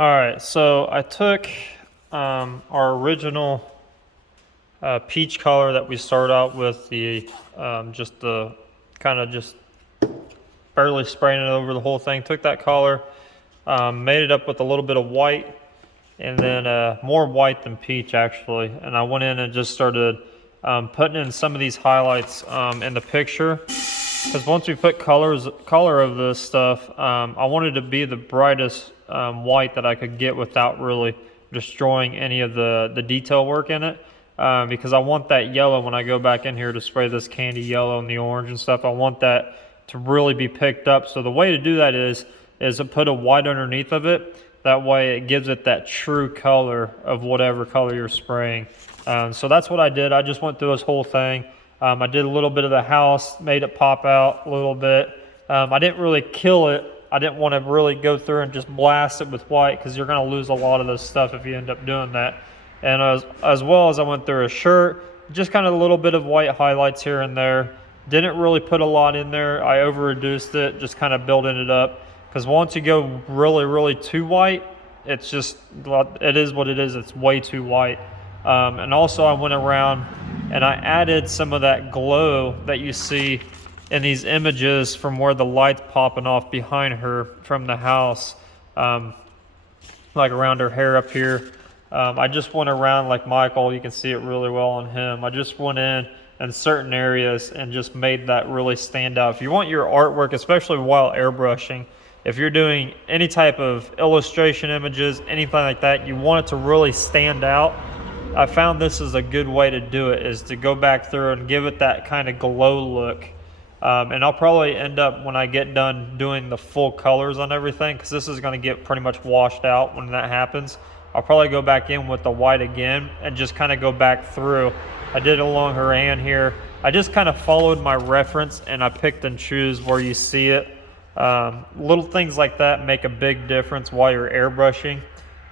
All right, so I took our original peach color that we started out with, the just the kind of just barely spraying it over the whole thing. Took that color, made it up with a little bit of white, and then more white than peach actually. And I went in and just started putting in some of these highlights in the picture. Because once we put color of this stuff, I wanted to be the brightest white that I could get without really destroying any of the detail work in it. Because I want that yellow when I go back in here to spray this candy yellow and the orange and stuff. I want that to really be picked up. So the way to do that is to put a white underneath of it. That way it gives it that true color of whatever color you're spraying. So that's what I did. I just went through this whole thing. I did a little bit of the house, made it pop out a little bit. I didn't really kill it. I didn't want to really go through and just blast it with white because you're going to lose a lot of this stuff if you end up doing that. And as well as I went through a shirt, just kind of a little bit of white highlights here and there. Didn't really put a lot in there. I over-reduced it, just kind of building it up. Because once you go really, really too white, it's just, it is what it is. It's way too white. And also I went around and I added some of that glow that you see in these images from where the light's popping off behind her from the house, like around her hair up here. I just went around like Michael, you can see it really well on him. I just went in certain areas and just made that really stand out. If you want your artwork, especially while airbrushing, if you're doing any type of illustration images, anything like that, you want it to really stand out. I found this is a good way to do it, is to go back through and give it that kind of glow look. And I'll probably end up, when I get done doing the full colors on everything, because this is going to get pretty much washed out when that happens, I'll probably go back in with the white again and just kind of go back through. I did it along her hand here. I just kind of followed my reference and I picked and choose where you see it. Little things like that make a big difference while you're airbrushing.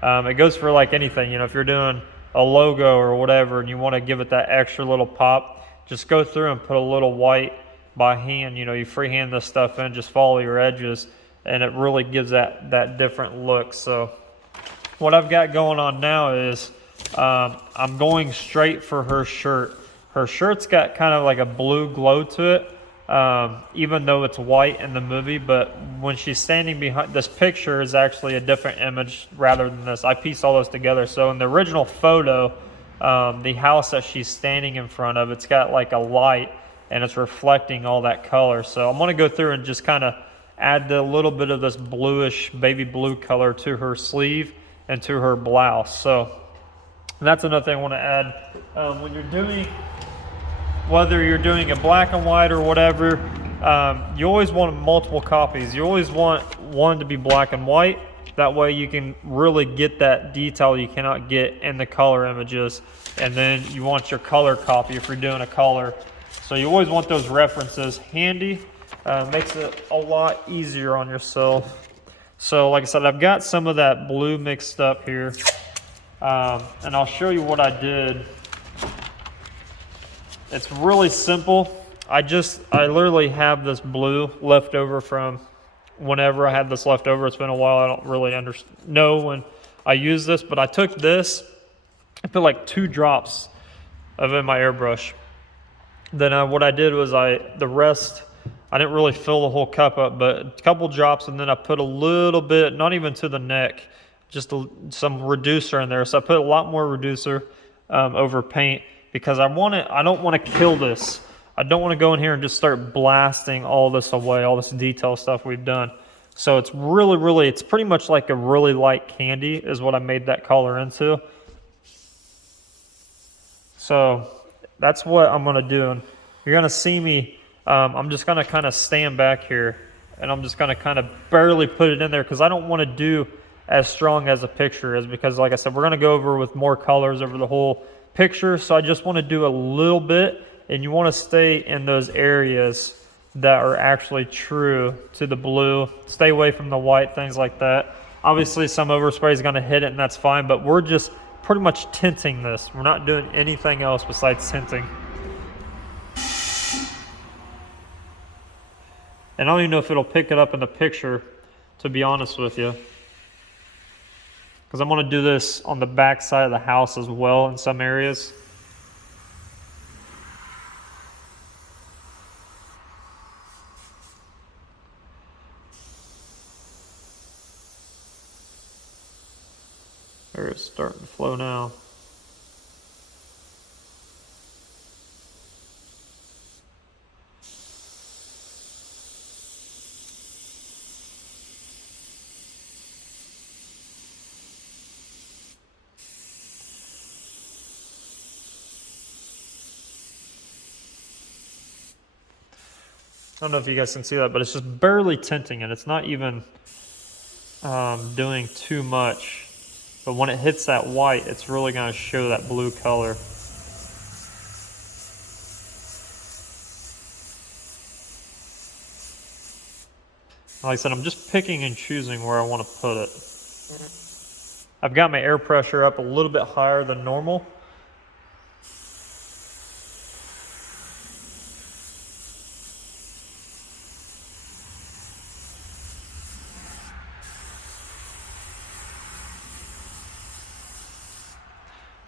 It goes for like anything, you know, if you're doing a logo or whatever and you want to give it that extra little pop, just go through and put a little white by hand. You know, you freehand this stuff in, just follow your edges, and it really gives that different look. So what I've got going on now is I'm going straight for her shirt. Her shirt's got kind of like a blue glow to it, even though it's white in the movie. But when she's standing behind, this picture is actually a different image rather than this. I pieced all those together. So in the original photo, the house that she's standing in front of, it's got like a light and it's reflecting all that color. So I'm going to go through and just kind of add a little bit of this bluish baby blue color to her sleeve and to her blouse. So that's another thing I want to add. When you're doing, whether you're doing a black and white or whatever, you always want multiple copies. You always want one to be black and white. That way you can really get that detail you cannot get in the color images. And then you want your color copy if you're doing a color. So you always want those references handy. Makes it a lot easier on yourself. So like I said, I've got some of that blue mixed up here. And I'll show you what I did. It's really simple. I literally have this blue left over from whenever I had this left over. It's been a while. I don't really know when I use this, but I took this, I put like 2 drops of it in my airbrush. Then what I did was the rest, I didn't really fill the whole cup up, but a couple drops, and then I put a little bit, not even to the neck, just some reducer in there. So I put a lot more reducer over paint because I don't want to kill this. I don't want to go in here and just start blasting all this away, all this detail stuff we've done. So it's really, it's pretty much like a really light candy is what I made that color into. So that's what I'm going to do. And you're going to see me, I'm just going to kind of stand back here and I'm just going to kind of barely put it in there because I don't want to do as strong as a picture is, because like I said, we're going to go over with more colors over the whole picture. So I just want to do a little bit, and you want to stay in those areas that are actually true to the blue. Stay away from the white, things like that. Obviously some overspray is going to hit it and that's fine, but we're just pretty much tinting this. We're not doing anything else besides tinting. And I don't even know if it'll pick it up in the picture, to be honest with you. because I'm going to do this on the back side of the house as well in some areas. There, it's starting to flow now. I don't know if you guys can see that, but it's just barely tinting it. It's not even doing too much. But when it hits that white, it's really going to show that blue color. Like I said, I'm just picking and choosing where I want to put it. I've got my air pressure up a little bit higher than normal.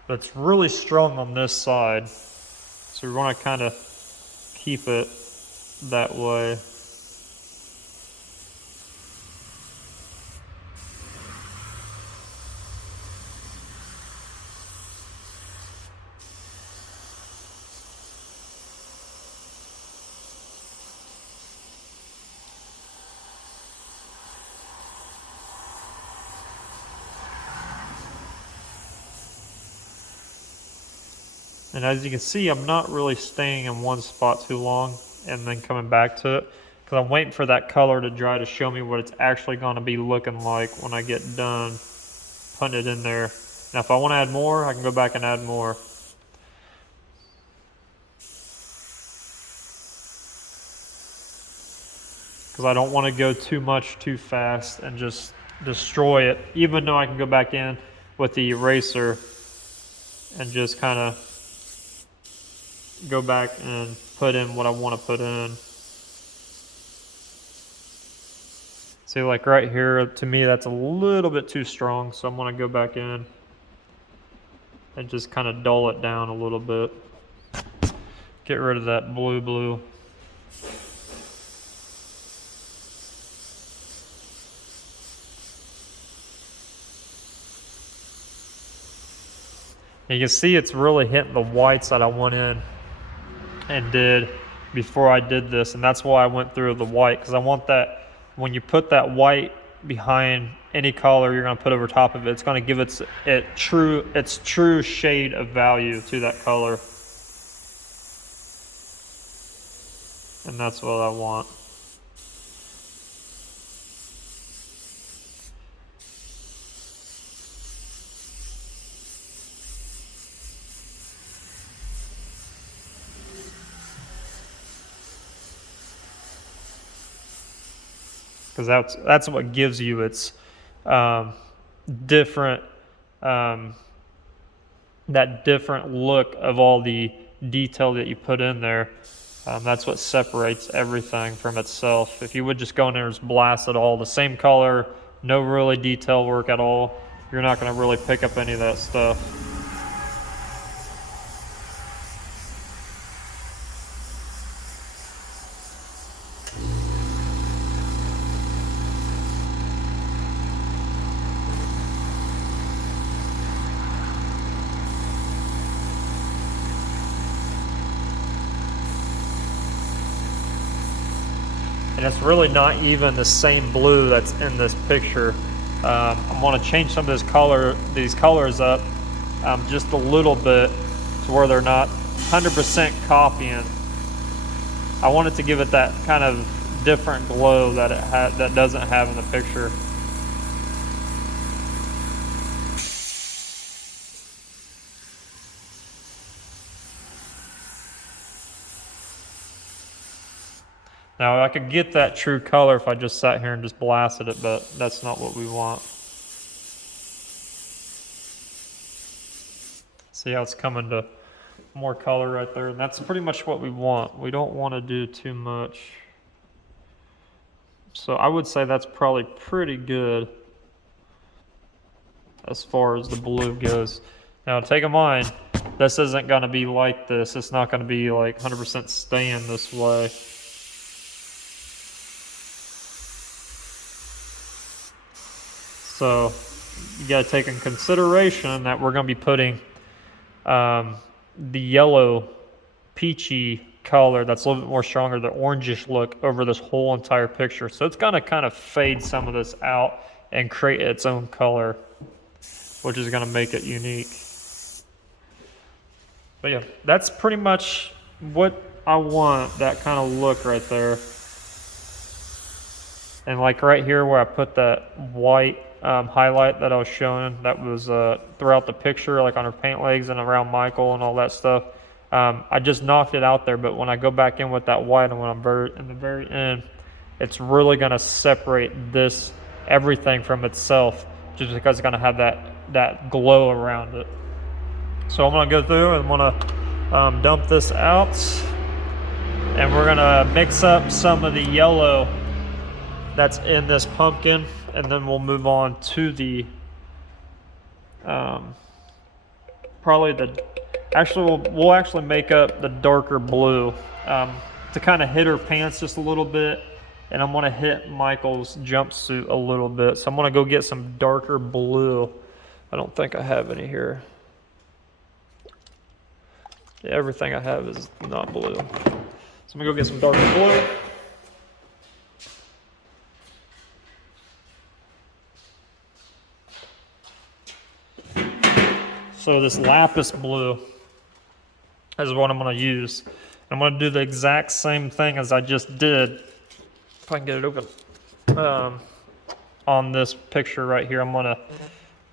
But it's really strong on this side. So we want to kind of keep it that way. And as you can see, I'm not really staying in one spot too long and then coming back to it, because I'm waiting for that color to dry to show me what it's actually going to be looking like when I get done putting it in there. Now if I want to add more, I can go back and add more. Because I don't want to go too much too fast and just destroy it, even though I can go back in with the eraser and just kind of go back and put in what I want to put in. See, like right here, to me that's a little bit too strong, so I'm going to go back in and just kind of dull it down a little bit. Get rid of that blue. You can see it's really hitting the whites that I went in and did before I did this, and that's why I went through the white, because I want that, when you put that white behind any color you're going to put over top of it, it's going to give its true shade of value to that color, and that's what I want. Because that's what gives you its different that different look of all the detail that you put in there. That's what separates everything from itself. If you would just go in there and just blast it all the same color, no really detail work at all, you're not going to really pick up any of that stuff. And it's really not even the same blue that's in this picture. I'm going to change some of these colors up just a little bit to where they're not 100% copying. I want it to give it that kind of different glow that that doesn't have in the picture. Now I could get that true color if I just sat here and just blasted it, but that's not what we want. See how it's coming to more color right there? And that's pretty much what we want. We don't want to do too much. So I would say that's probably pretty good. as far as the blue goes. Now take in mind, this isn't going to be like this. It's not going to be like 100% staying this way. So you got to take in consideration that we're going to be putting the yellow peachy color that's a little bit more stronger, the orangish look over this whole entire picture. So it's going to kind of fade some of this out and create its own color, which is going to make it unique. But yeah, that's pretty much what I want, that kind of look right there. And like right here where I put that white highlight that I was showing, that was throughout the picture, like on her paint legs and around Michael and all that stuff. I just knocked it out there, but when I go back in with that white and when I'm in the very end, it's really going to separate this everything from itself, just because it's going to have that glow around it. So I'm going to go through and I'm going to dump this out, and we're going to mix up some of the yellow that's in this pumpkin, and then we'll move on to the we'll actually make up the darker blue to kind of hit her pants just a little bit, and I'm going to hit Michael's jumpsuit a little bit. So I'm going to go get some darker blue. I don't think I have any here. Yeah, everything I have is not blue. So I'm going to go get some darker blue. So this lapis blue is what I'm going to use. I'm going to do the exact same thing as I just did, if I can get it open, on this picture right here. I'm going to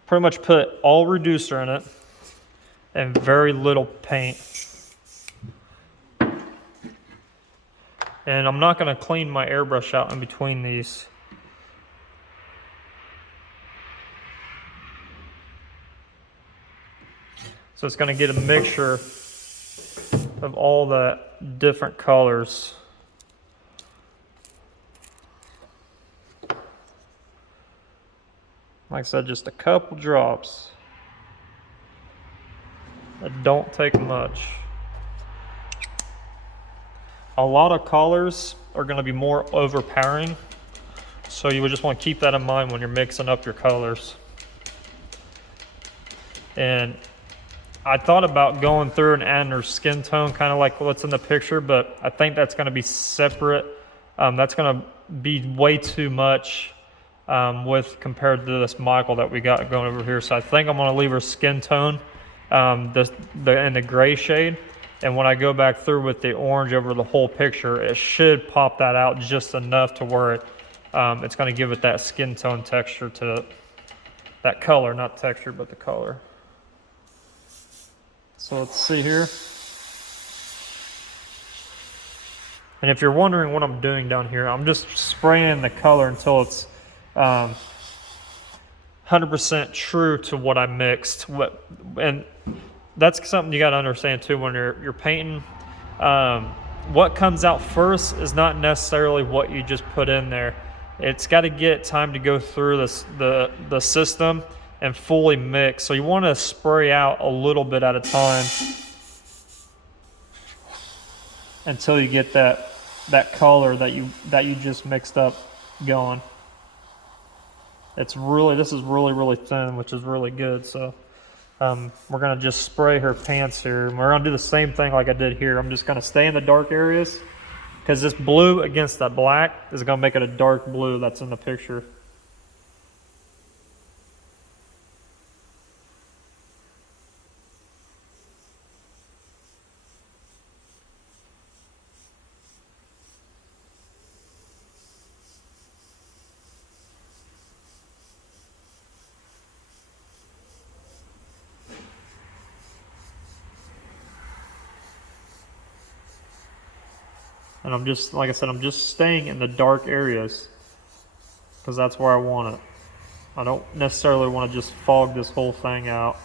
pretty much put all reducer in it and very little paint. And I'm not going to clean my airbrush out in between these. So it's going to get a mixture of all the different colors. Like I said, just a couple drops. It don't take much. A lot of colors are going to be more overpowering, so you would just want to keep that in mind when you're mixing up your colors. And I thought about going through and adding her skin tone, kind of like what's in the picture, but I think that's going to be separate. That's going to be way too much compared to this Michael that we got going over here. So I think I'm going to leave her skin tone in the gray shade. And when I go back through with the orange over the whole picture, it should pop that out just enough to where it's going to give it that skin tone texture to it. That color, not texture, but the color. So let's see here. And if you're wondering what I'm doing down here, I'm just spraying the color until it's 100% true to what I mixed. And that's something you got to understand too when you're painting. What comes out first is not necessarily what you just put in there. It's got to get time to go through the system and fully mix. So you want to spray out a little bit at a time until you get that color that you just mixed up going. This is really thin, which is really good. So we're gonna just spray her pants here, and we're gonna do the same thing like I did here. I'm just gonna stay in the dark areas because this blue against that black is gonna make it a dark blue that's in the picture. And I'm just, like I said, I'm just staying in the dark areas because that's where I want it. I don't necessarily want to just fog this whole thing out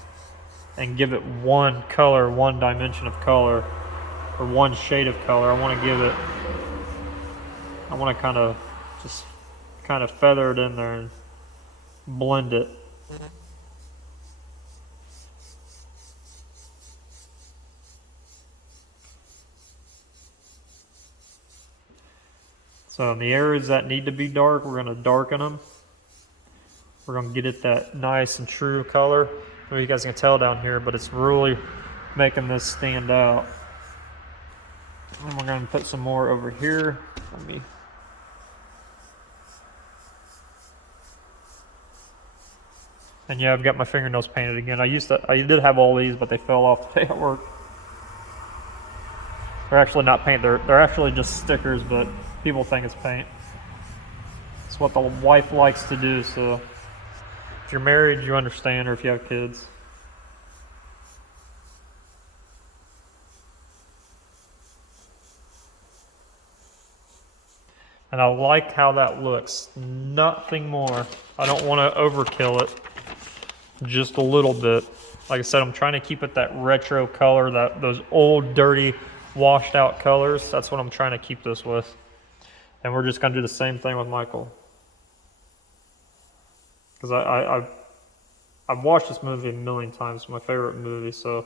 and give it one color, one dimension of color, or one shade of color. I want to kind of feather it in there and blend it. So in the areas that need to be dark, we're going to darken them. We're going to get it that nice and true color. You guys can tell down here, but it's really making this stand out. And we're going to put some more over here. Let me. And yeah, I've got my fingernails painted again. I did have all these, but they fell off today at work. They're actually not paint. They're actually just stickers, but people think it's paint. It's what the wife likes to do. So if you're married, you understand, or if you have kids. And I like how that looks. Nothing more. I don't want to overkill it. Just a little bit. Like I said, I'm trying to keep it that retro color, those old, dirty, washed out colors. That's what I'm trying to keep this with. And we're just going to do the same thing with Michael. Because I've watched this movie a million times. It's my favorite movie. So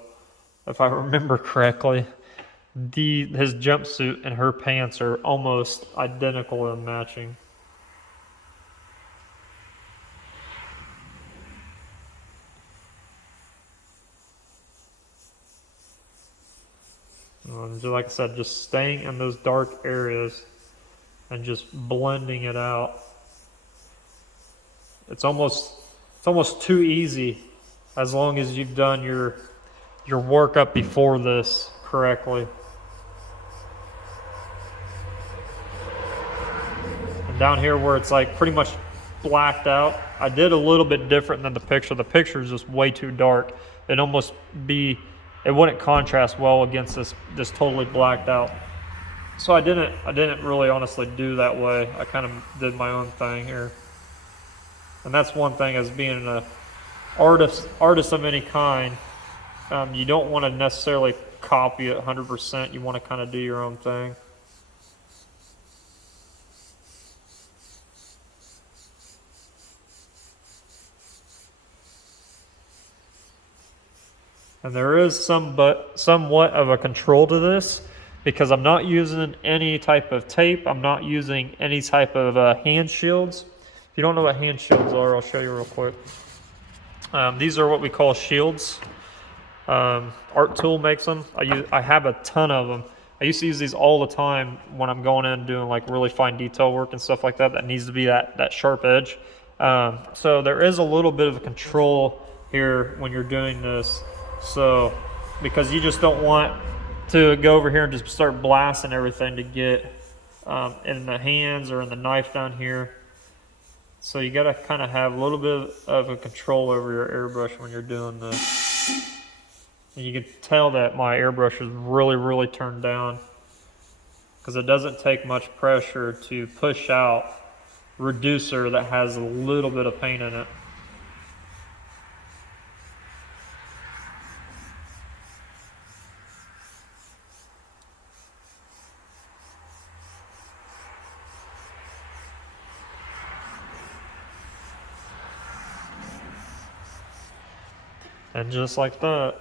if I remember correctly, his jumpsuit and her pants are almost identical and matching. Just like I said, just staying in those dark areas and just blending it out. It's almost too easy as long as you've done your workup before this correctly. And down here where it's like pretty much blacked out, I did a little bit different than the picture. The picture is just way too dark. It wouldn't contrast well against this totally blacked out. So I didn't really honestly do that way. I kind of did my own thing here. And that's one thing as being an artist of any kind. You don't want to necessarily copy it 100%. You want to kind of do your own thing. And there is somewhat of a control to this because I'm not using any type of tape. I'm not using any type of hand shields. If you don't know what hand shields are, I'll show you real quick. These are what we call shields. Art Tool makes them. I have a ton of them. I used to use these all the time when I'm going in and doing like really fine detail work and stuff like that. That needs to be that sharp edge. So there is a little bit of a control here when you're doing this. So, because you just don't want to go over here and just start blasting everything to get in the hands or in the knife down here. So you got to kind of have a little bit of a control over your airbrush when you're doing this. And you can tell that my airbrush is really, really turned down because it doesn't take much pressure to push out reducer that has a little bit of paint in it. And just like that,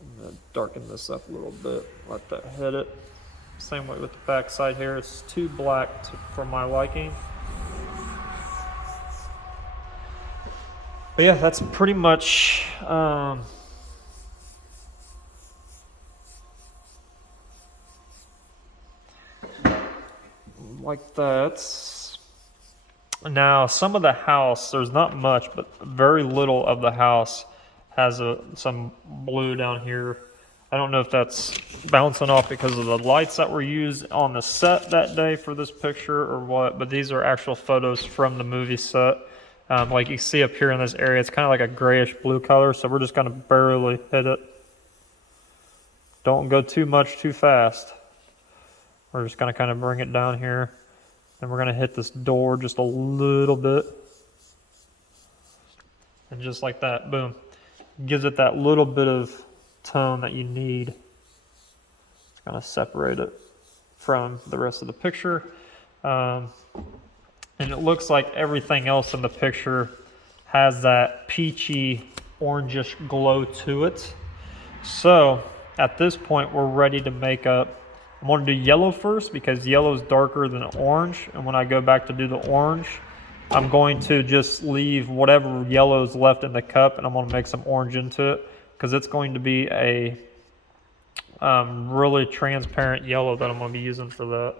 I'm going to darken this up a little bit, let that hit it. Same way with the back side here, it's too black for my liking. But yeah, that's pretty much like that. Now, some of the house, there's not much, but very little of the house has some blue down here. I don't know if that's bouncing off because of the lights that were used on the set that day for this picture or what, but these are actual photos from the movie set. Like you see up here in this area, it's kind of like a grayish blue color, so we're just going to barely hit it. Don't go too much too fast. We're just going to kind of bring it down here. And we're going to hit this door just a little bit. And just like that, boom. Gives it that little bit of tone that you need. It's going to separate it from the rest of the picture. And it looks like everything else in the picture has that peachy, orangish glow to it. So, at this point, we're ready to make up I'm going to do yellow first because yellow is darker than orange. And when I go back to do the orange, I'm going to just leave whatever yellow is left in the cup, and I'm going to make some orange into it because it's going to be a really transparent yellow that I'm going to be using for that.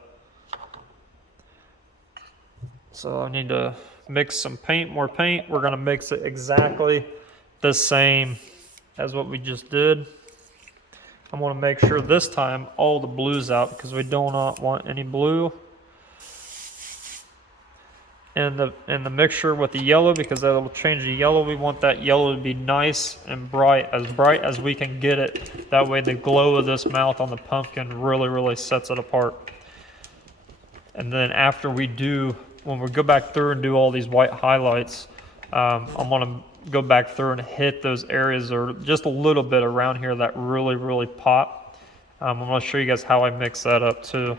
So I need to mix some paint, more paint. We're going to mix it exactly the same as what we just did. I'm going to make sure this time all the blue's out because we do not want any blue in the mixture with the yellow, because that will change the yellow. We want that yellow to be nice and bright as we can get it. That way the glow of this mouth on the pumpkin really sets it apart. And then after when we go back through and do all these white highlights, I'm going to go back through and hit those areas or just a little bit around here that really pop. I'm going to show you guys how I mix that up too.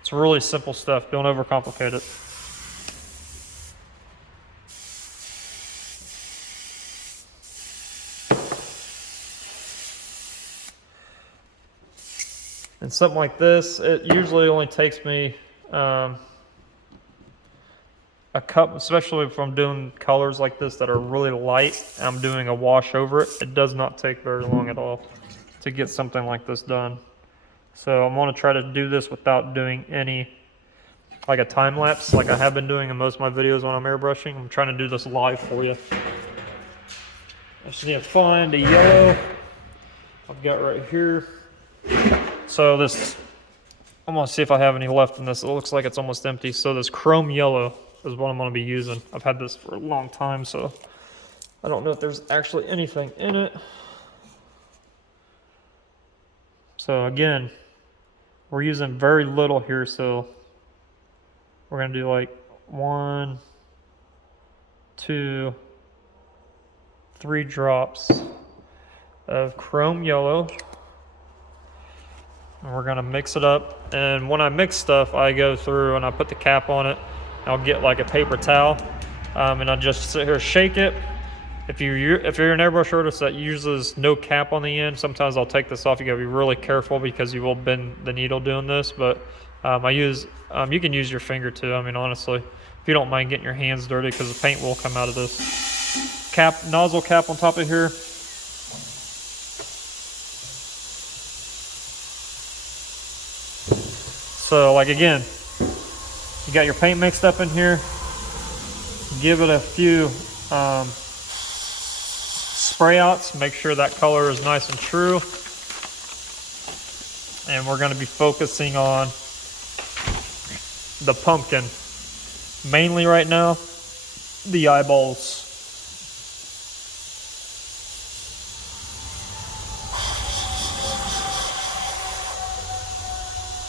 It's really simple stuff. Don't overcomplicate it. And something like this, it usually only takes me a cup, especially if I'm doing colors like this that are really light, I'm doing a wash over it. It does not take very long at all to get something like this done. So I'm going to try to do this without doing any, like a time lapse like I have been doing in most of my videos when I'm airbrushing. I'm trying to do this live for you. I just need to find a yellow I've got right here. So this, I'm going to see if I have any left in this. It looks like it's almost empty. So this chrome yellow is what I'm going to be using. I've had this for a long time, so I don't know if there's actually anything in it. So again, we're using very little here, so we're going to do like 1, 2, 3 drops of chrome yellow. And we're going to mix it up. And when I mix stuff, I go through and I put the cap on it. I'll get like a paper towel, and I just sit here, shake it. If you're an airbrush artist that uses no cap on the end, sometimes I'll take this off. You gotta be really careful because you will bend the needle doing this. But you can use your finger too. I mean, honestly, if you don't mind getting your hands dirty, because the paint will come out of this nozzle cap on top of here. So like again, you got your paint mixed up in here. Give it a few spray outs. Make sure that color is nice and true. And we're going to be focusing on the pumpkin. Mainly right now, the eyeballs.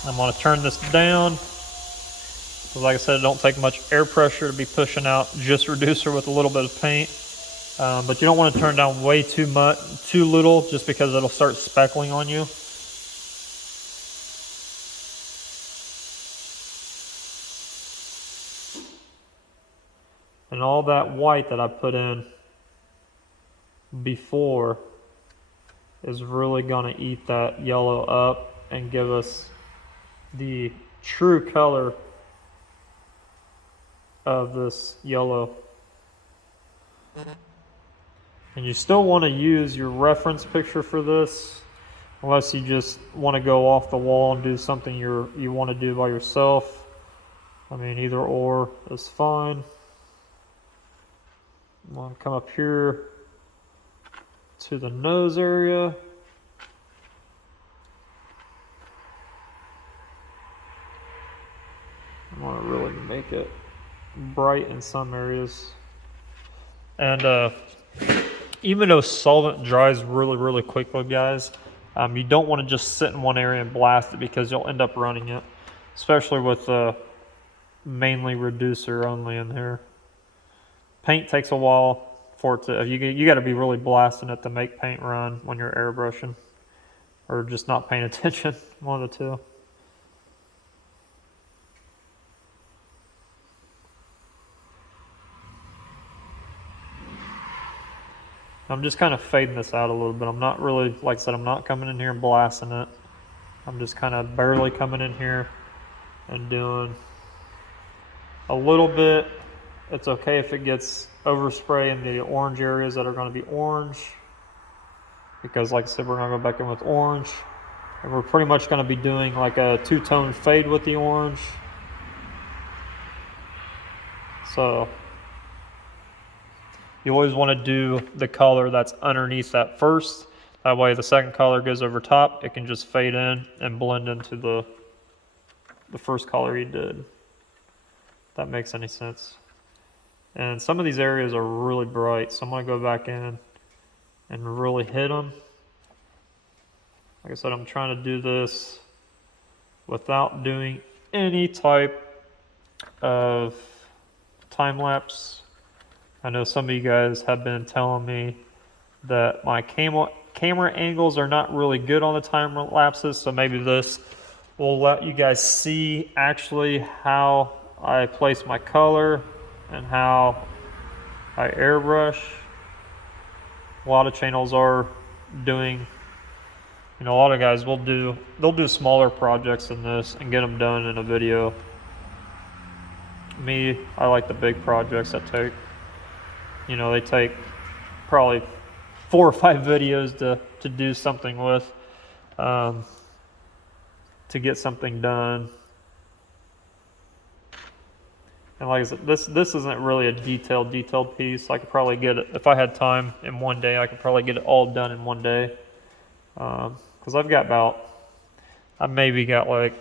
I'm going to turn this down. Like I said, it don't take much air pressure to be pushing out just reducer with a little bit of paint. But you don't want to turn down way too little, just because it'll start speckling on you. And all that white that I put in before is really going to eat that yellow up and give us the true color of this yellow. And you still want to use your reference picture for this, unless you just want to go off the wall and do something you want to do by yourself. I mean, either or is fine. I'm going to come up here to the nose area. I want to really make it bright in some areas. And even though solvent dries really quickly, guys, you don't want to just sit in one area and blast it, because you'll end up running it, especially with mainly reducer only in here. Paint takes a while for it to, you got to be really blasting it to make paint run when you're airbrushing, or just not paying attention, one of the two. I'm just kind of fading this out a little bit. I'm not really, like I said, I'm not coming in here and blasting it. I'm just kind of barely coming in here and doing a little bit. It's okay if it gets overspray in the orange areas that are going to be orange, because like I said, we're going to go back in with orange, and we're pretty much going to be doing like a two-tone fade with the orange. So you always want to do the color that's underneath that first. That way the second color goes over top. It can just fade in and blend into the first color you did. If that makes any sense. And some of these areas are really bright, so I'm going to go back in and really hit them. Like I said, I'm trying to do this without doing any type of time lapse. I know some of you guys have been telling me that my camera angles are not really good on the time lapses, so maybe this will let you guys see actually how I place my color and how I airbrush. A lot of channels are doing, a lot of guys they'll do smaller projects than this and get them done in a video. Me, I like the big projects that take, they take probably 4 or 5 videos to do something with, to get something done. And like I said, this isn't really a detailed piece. I could probably get it, if I had time in one day, I could probably get it all done in one day. Because I maybe got like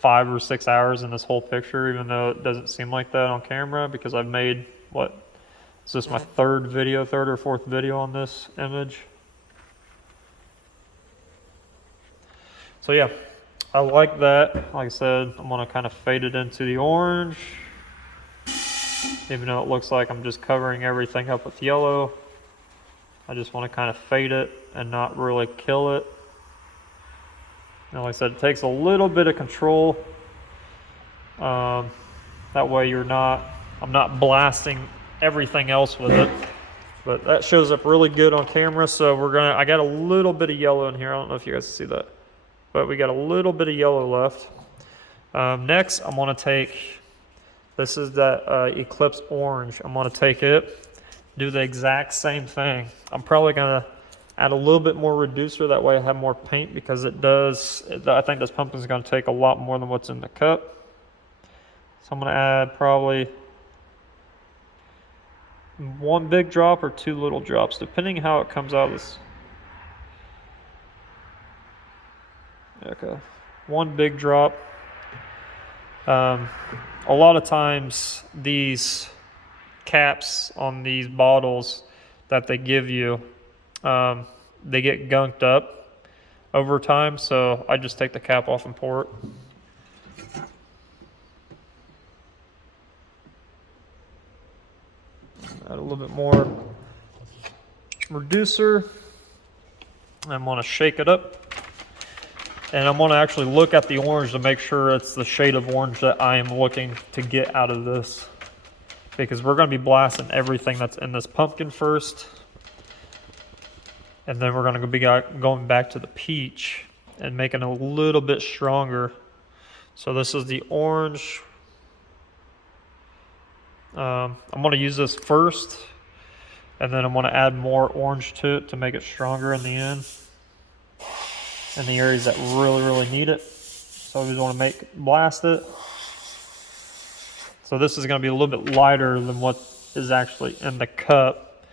5 or 6 hours in this whole picture, even though it doesn't seem like that on camera, because I've made, is this my third or fourth video on this image? So yeah, I like that. Like I said, I'm going to kind of fade it into the orange, even though it looks like I'm just covering everything up with yellow. I just want to kind of fade it and not really kill it. And like I said, it takes a little bit of control. That way I'm not blasting everything else with it. But that shows up really good on camera, so I got a little bit of yellow in here. I don't know if you guys see that, but we got a little bit of yellow left. Next, I'm going to take, this is that Eclipse Orange. I'm going to take it, do the exact same thing. I'm probably going to add a little bit more reducer, that way I have more paint, because I think this pumpkin is going to take a lot more than what's in the cup. So I'm going to add probably 1 big drop or 2 little drops, depending how it comes out. Okay, 1 big drop. A lot of times these caps on these bottles that they give you, they get gunked up over time, so I just take the cap off and pour it. Add a little bit more reducer. I'm going to shake it up. And I'm going to actually look at the orange to make sure it's the shade of orange that I am looking to get out of this. Because we're going to be blasting everything that's in this pumpkin first. And then we're going to be going back to the peach and making it a little bit stronger. So this is the orange. I'm going to use this first, and then I'm going to add more orange to it to make it stronger in the end, in the areas that really need it. So we just want to blast it. So this is going to be a little bit lighter than what is actually in the cup,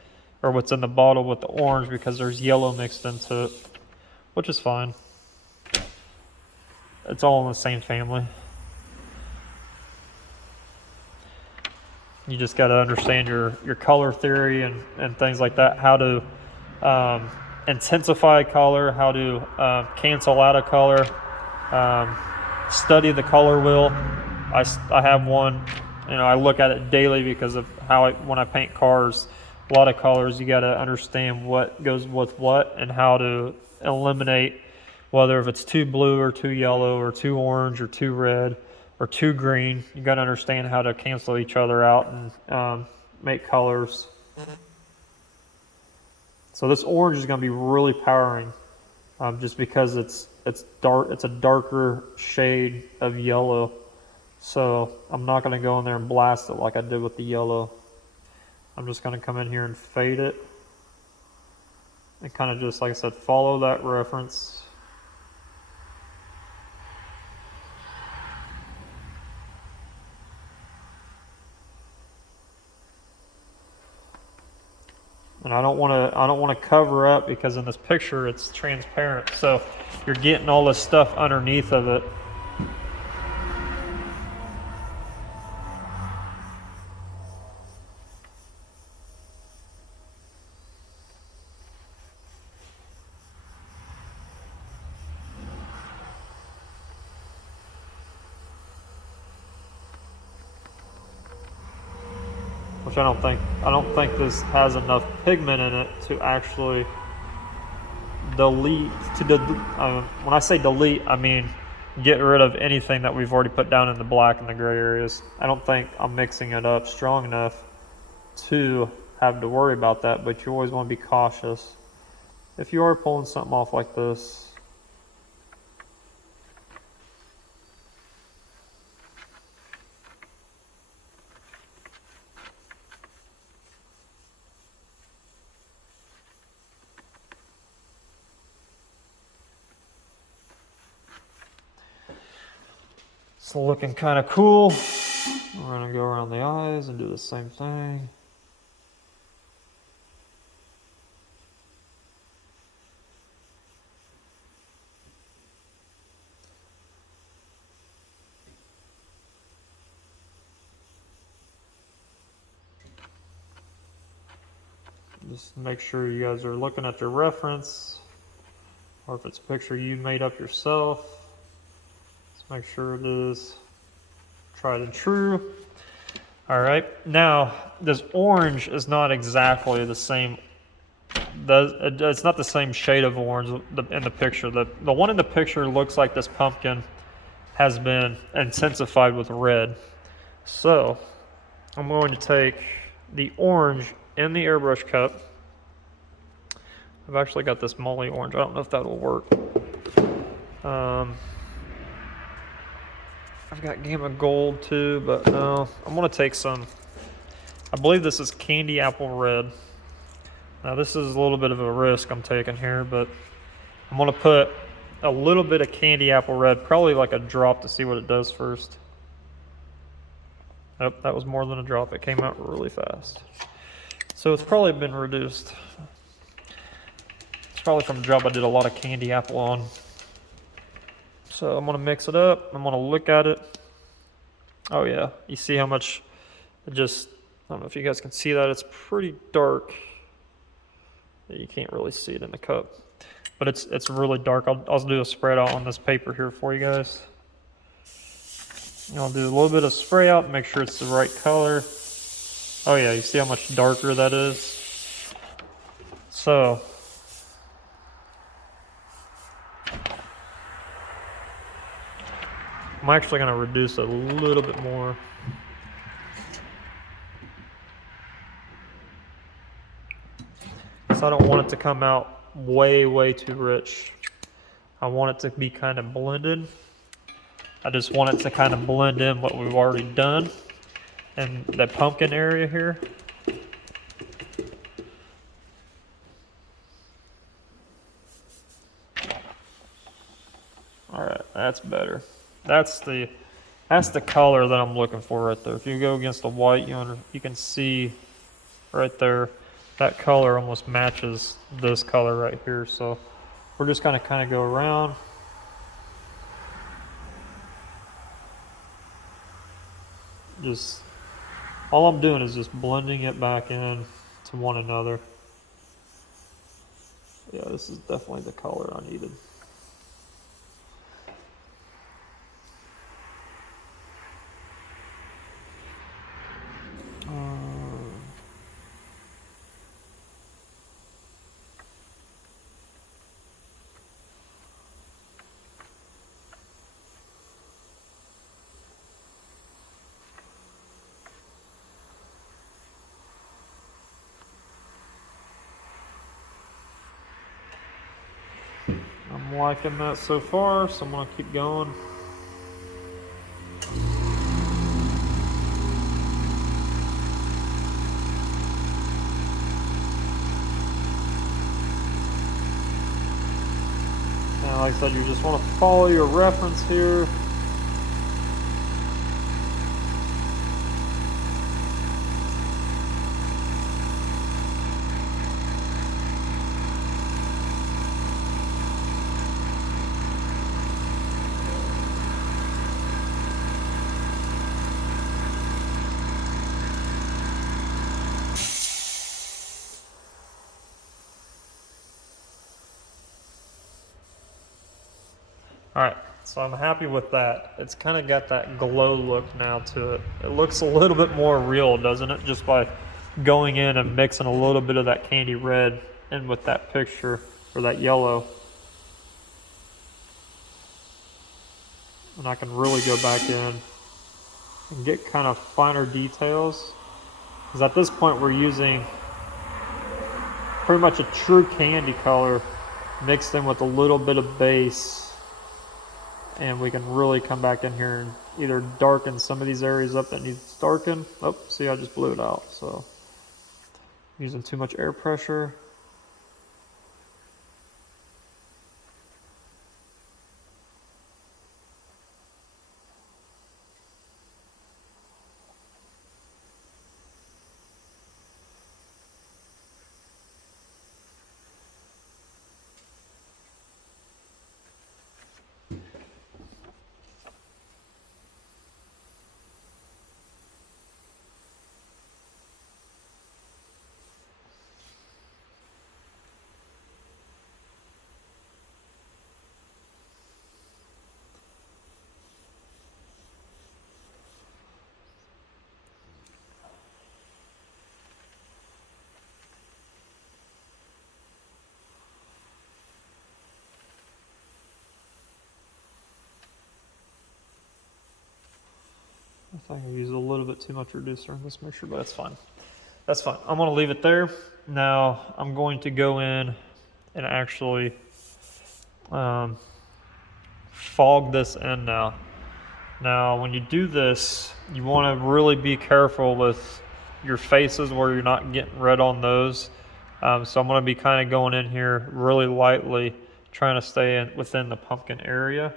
or what's in the bottle with the orange, because there's yellow mixed into it, which is fine. It's all in the same family. You just got to understand your color theory and things like that, how to intensify color, how to cancel out a color, study the color wheel. I have one, I look at it daily because of how when I paint cars, a lot of colors, you got to understand what goes with what and how to eliminate, whether if it's too blue or too yellow or too orange or too red or too green. You got to understand how to cancel each other out and make colors. So this orange is going to be really powering, just because it's it's dark. It's a darker shade of yellow. So I'm not going to go in there and blast it like I did with the yellow. I'm just going to come in here and fade it. And kind of just, like I said, follow that reference. And I don't want to cover up, because in this picture it's transparent. So you're getting all this stuff underneath of it. Which I don't think this has enough pigment in it to actually delete. When I say delete, I mean get rid of anything that we've already put down in the black and the gray areas. I don't think I'm mixing it up strong enough to have to worry about that, but you always want to be cautious. If you are pulling something off like this, it's looking kind of cool. We're going to go around the eyes and do the same thing. Just make sure you guys are looking at your reference, or if it's a picture you made up yourself, let's make sure it is tried and true. All right, now this orange is not exactly the same. It's not the same shade of orange in the picture. The one in the picture looks like this pumpkin has been intensified with red. So I'm going to take the orange in the airbrush cup. I've actually got this molly orange. I don't know if that will work. I've got Gamma Gold too, but no. I'm going to take some, I believe this is Candy Apple Red. Now this is a little bit of a risk I'm taking here, but I'm going to put a little bit of Candy Apple Red, probably like a drop, to see what it does first. Oh, that was more than a drop. It came out really fast. So it's probably been reduced. It's probably from a job I did a lot of candy apple on. So I'm going to mix it up. I'm going to look at it. Oh yeah, you see how much it just, I don't know if you guys can see that. It's pretty dark. You can't really see it in the cup, but it's really dark. I'll do a spread out on this paper here for you guys. I'll do a little bit of spray out, make sure it's the right color. Oh yeah, you see how much darker that is? So I'm actually going to reduce it a little bit more. So I don't want it to come out way too rich. I want it to be kind of blended. I just want it to kind of blend in what we've already done in the pumpkin area here. All right, that's better. That's the color that I'm looking for right there. If you go against the white, you can see right there, that color almost matches this color right here. So we're just gonna kind of go around. Just, all I'm doing is just blending it back in to one another. Yeah, this is definitely the color I needed. I'm I'm liking that so far, so I'm gonna keep going. And like I said, you just want to follow your reference here. Alright, so I'm happy with that. It's kind of got that glow look now to it. It looks a little bit more real, doesn't it? Just by going in and mixing a little bit of that candy red in with that picture, or that yellow. And I can really go back in and get kind of finer details. Because at this point we're using pretty much a true candy color mixed in with a little bit of base. And we can really come back in here and either darken some of these areas up that needs darken. Oh, see, I just blew it out. So using too much air pressure. I think I used a little bit too much reducer in this mixture, but that's fine. That's fine. I'm going to leave it there. Now I'm going to go in and actually fog this in now. Now when you do this, you want to really be careful with your faces where you're not getting red on those. So I'm going to be kind of going in here really lightly, trying to stay within the pumpkin area.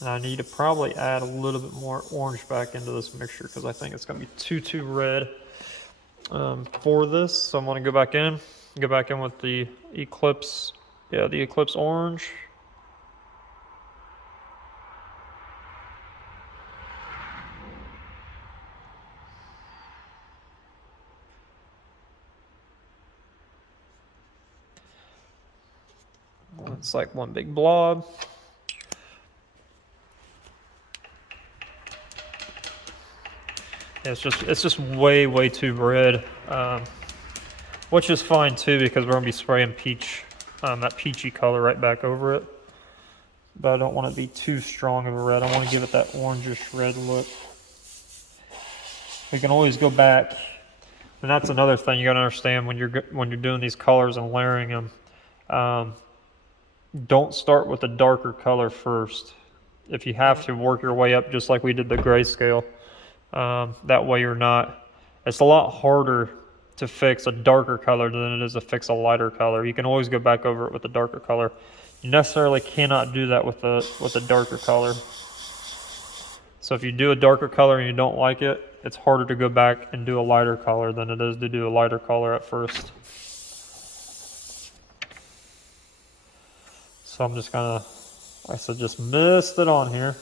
And I need to probably add a little bit more orange back into this mixture because I think it's going to be too red for this. So I'm going to go back in with the Eclipse, the Eclipse orange. It's like one big blob. It's just way too red, which is fine too because we're gonna be spraying peach, that peachy color right back over it. But I don't want it to be too strong of a red. I want to give it that orangish red look. We can always go back, and that's another thing you gotta understand when you're doing these colors and layering them. Don't start with a darker color first. If you have to, work your way up just like we did the grayscale. That way it's a lot harder to fix a darker color than it is to fix a lighter color. You can always go back over it with a darker color. You necessarily cannot do that with a darker color. So if you do a darker color and you don't like it, it's harder to go back and do a lighter color than it is to do a lighter color at first. So I'm just gonna, like I said, just mist it on here.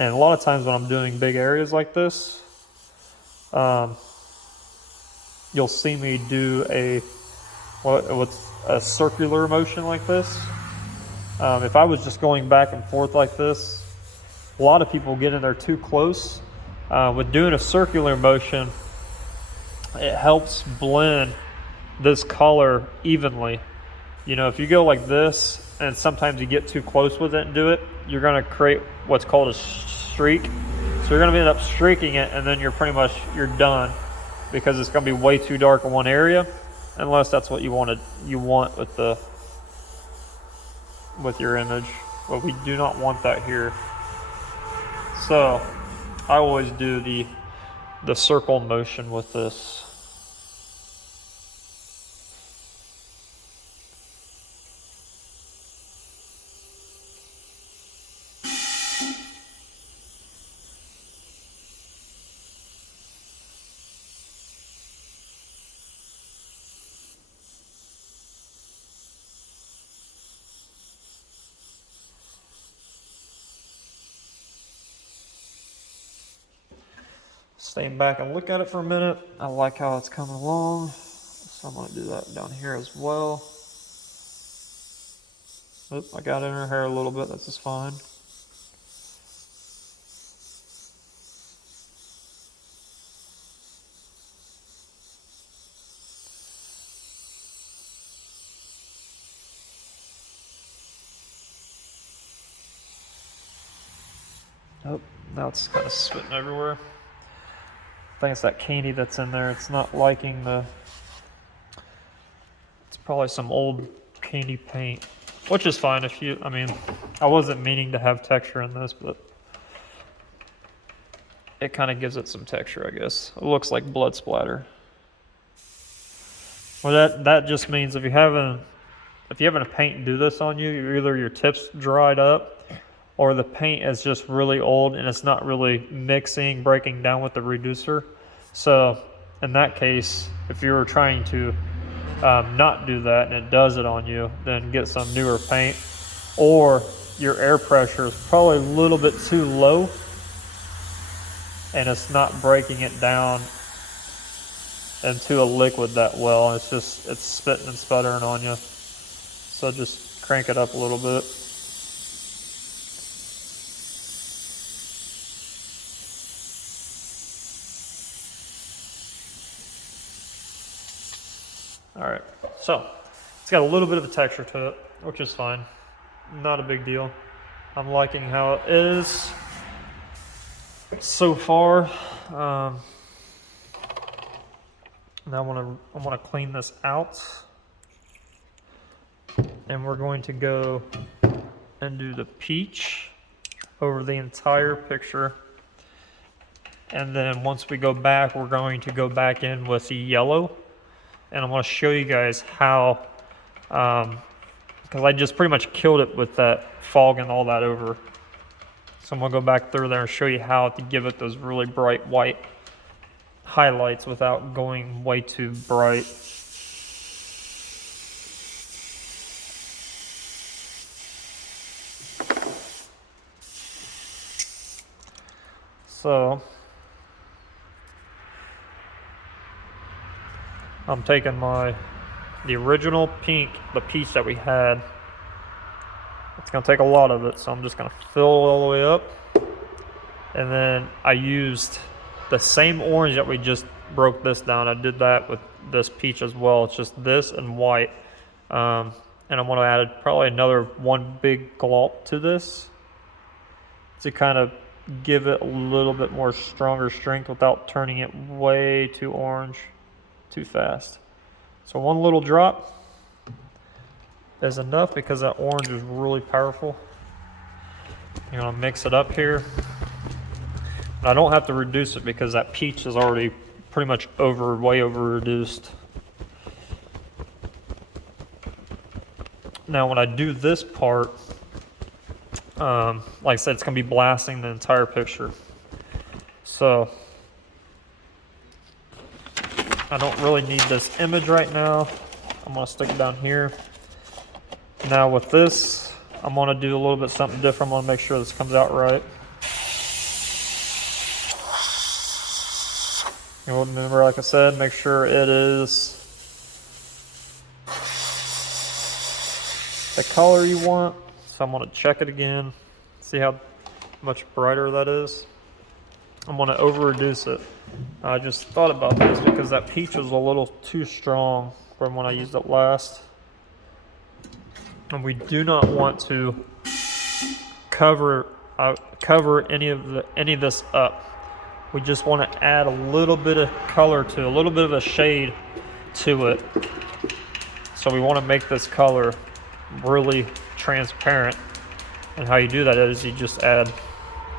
And a lot of times when I'm doing big areas like this, you'll see me do what's a circular motion like this. If I was just going back and forth like this, a lot of people get in there too close. With doing a circular motion, it helps blend this color evenly. You know, if you go like this and sometimes you get too close with it and do it, you're going to create what's called a streak. So you're going to end up streaking it, and then you're done, because it's going to be way too dark in one area, unless that's what you want with your image. But we do not want that here. So I always do the circle motion with this. Staying back and look at it for a minute. I like how it's coming along, so I'm going to do that down here as well. Oop, I got in her hair a little bit, that's just fine. Oh, now it's kind of spitting everywhere. I think it's that candy that's in there. It's not liking it's probably some old candy paint, which is fine I mean, I wasn't meaning to have texture in this, but it kind of gives it some texture, I guess. It looks like blood splatter. Well, that just means if you're having a paint do this on you, either your tips dried up, or the paint is just really old and it's not really breaking down with the reducer. So in that case, if you were trying to not do that and it does it on you, then get some newer paint, or your air pressure is probably a little bit too low and it's not breaking it down into a liquid that well. It's spitting and sputtering on you. So just crank it up a little bit. All right, so it's got a little bit of a texture to it, which is fine. Not a big deal. I'm liking how it is so far. Now I want to clean this out, and we're going to go and do the peach over the entire picture. And then once we go back, we're going to go back in with the yellow. And I'm going to show you guys how, because I just pretty much killed it with that fog and all that over. So I'm going to go back through there and show you how to give it those really bright white highlights without going way too bright. So I'm taking the original pink, the peach that we had. It's gonna take a lot of it, so I'm just gonna fill it all the way up. And then I used the same orange that we just broke this down. I did that with this peach as well. It's just this and white. And I'm gonna add probably another one big glop to this to kind of give it a little bit more stronger strength without turning it way too orange too fast. So one little drop is enough because that orange is really powerful. I'm gonna mix it up here. I don't have to reduce it because that peach is already pretty much way over reduced. Now when I do this part, like I said, it's gonna be blasting the entire picture. So I don't really need this image right now. I'm gonna stick it down here. Now with this, I'm gonna do a little bit something different. I'm gonna make sure this comes out right. And remember, like I said, make sure it is the color you want. So I'm gonna check it again, see how much brighter that is. I'm gonna over reduce it. I just thought about this because that peach was a little too strong from when I used it last. And we do not want to cover any of this up. We just want to add a little bit of color to, a little bit of a shade to it. So we want to make this color really transparent. And how you do that is you just add,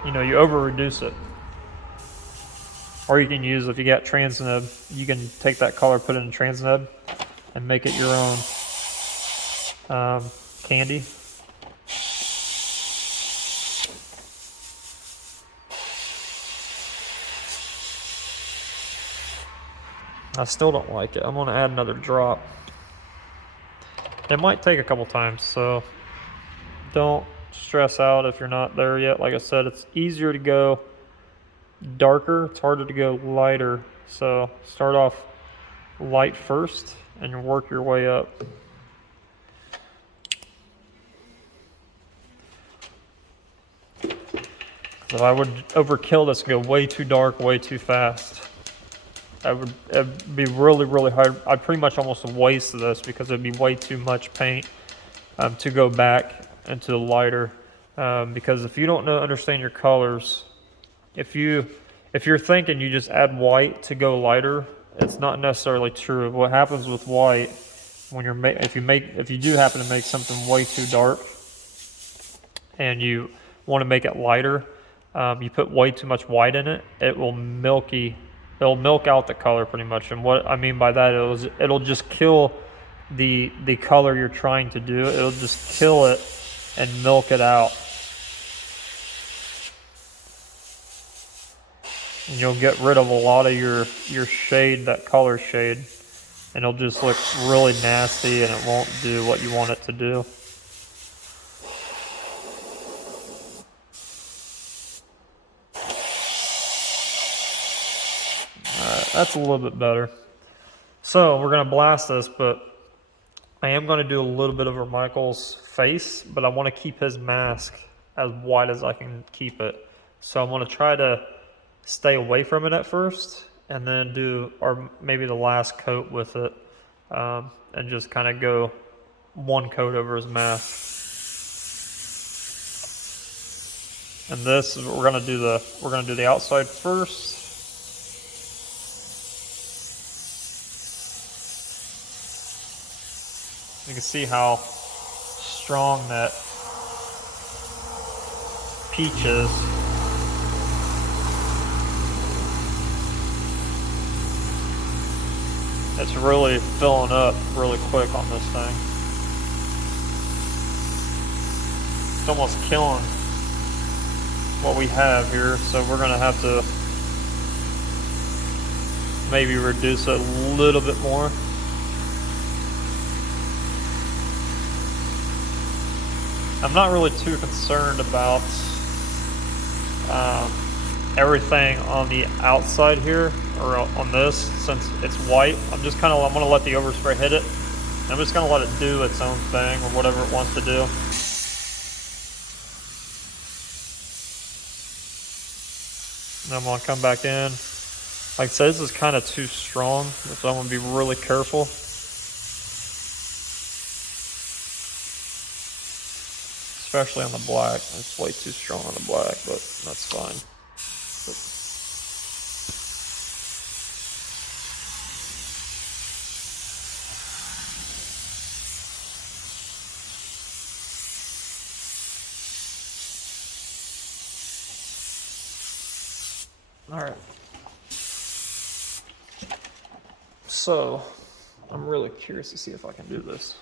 you over reduce it. Or you can use, if you got transnib, you can take that color, put it in transnib, and make it your own candy. I still don't like it. I'm gonna add another drop. It might take a couple times, so don't stress out if you're not there yet. Like I said, it's easier to go darker, it's harder to go lighter. So start off light first and work your way up. So I would overkill this and go way too dark, way too fast. It'd be really, really hard. I'd pretty much almost waste this because it'd be way too much paint to go back into the lighter. Because if you don't understand your colors, if you're thinking you just add white to go lighter, it's not necessarily true. What happens with white when if you do happen to make something way too dark and you want to make it lighter, you put way too much white in it, it'll milk out the color pretty much. And what I mean by that is it'll just kill the color you're trying to do. It'll just kill it and milk it out. And you'll get rid of a lot of your shade, that color shade, and it'll just look really nasty and it won't do what you want it to do. That's a little bit better. So we're going to blast this, but I am going to do a little bit over Michael's face, but I want to keep his mask as wide as I can keep it. So I'm going to try to stay away from it at first and then do, or maybe the last coat with it, and just kind of go one coat over his mask. And this is what we're going to do the outside first. You can see how strong that peach is. It's really filling up really quick on this thing. It's almost killing what we have here, so we're gonna have to maybe reduce it a little bit more. I'm not really too concerned about everything on the outside here, or on this, since it's white. I'm gonna let the overspray hit it. I'm just gonna let it do its own thing, or whatever it wants to do. And I'm gonna come back in. Like I said, this is kind of too strong, so I'm gonna be really careful. Especially on the black. It's way too strong on the black, but that's fine. All right. So, I'm really curious to see if I can do this.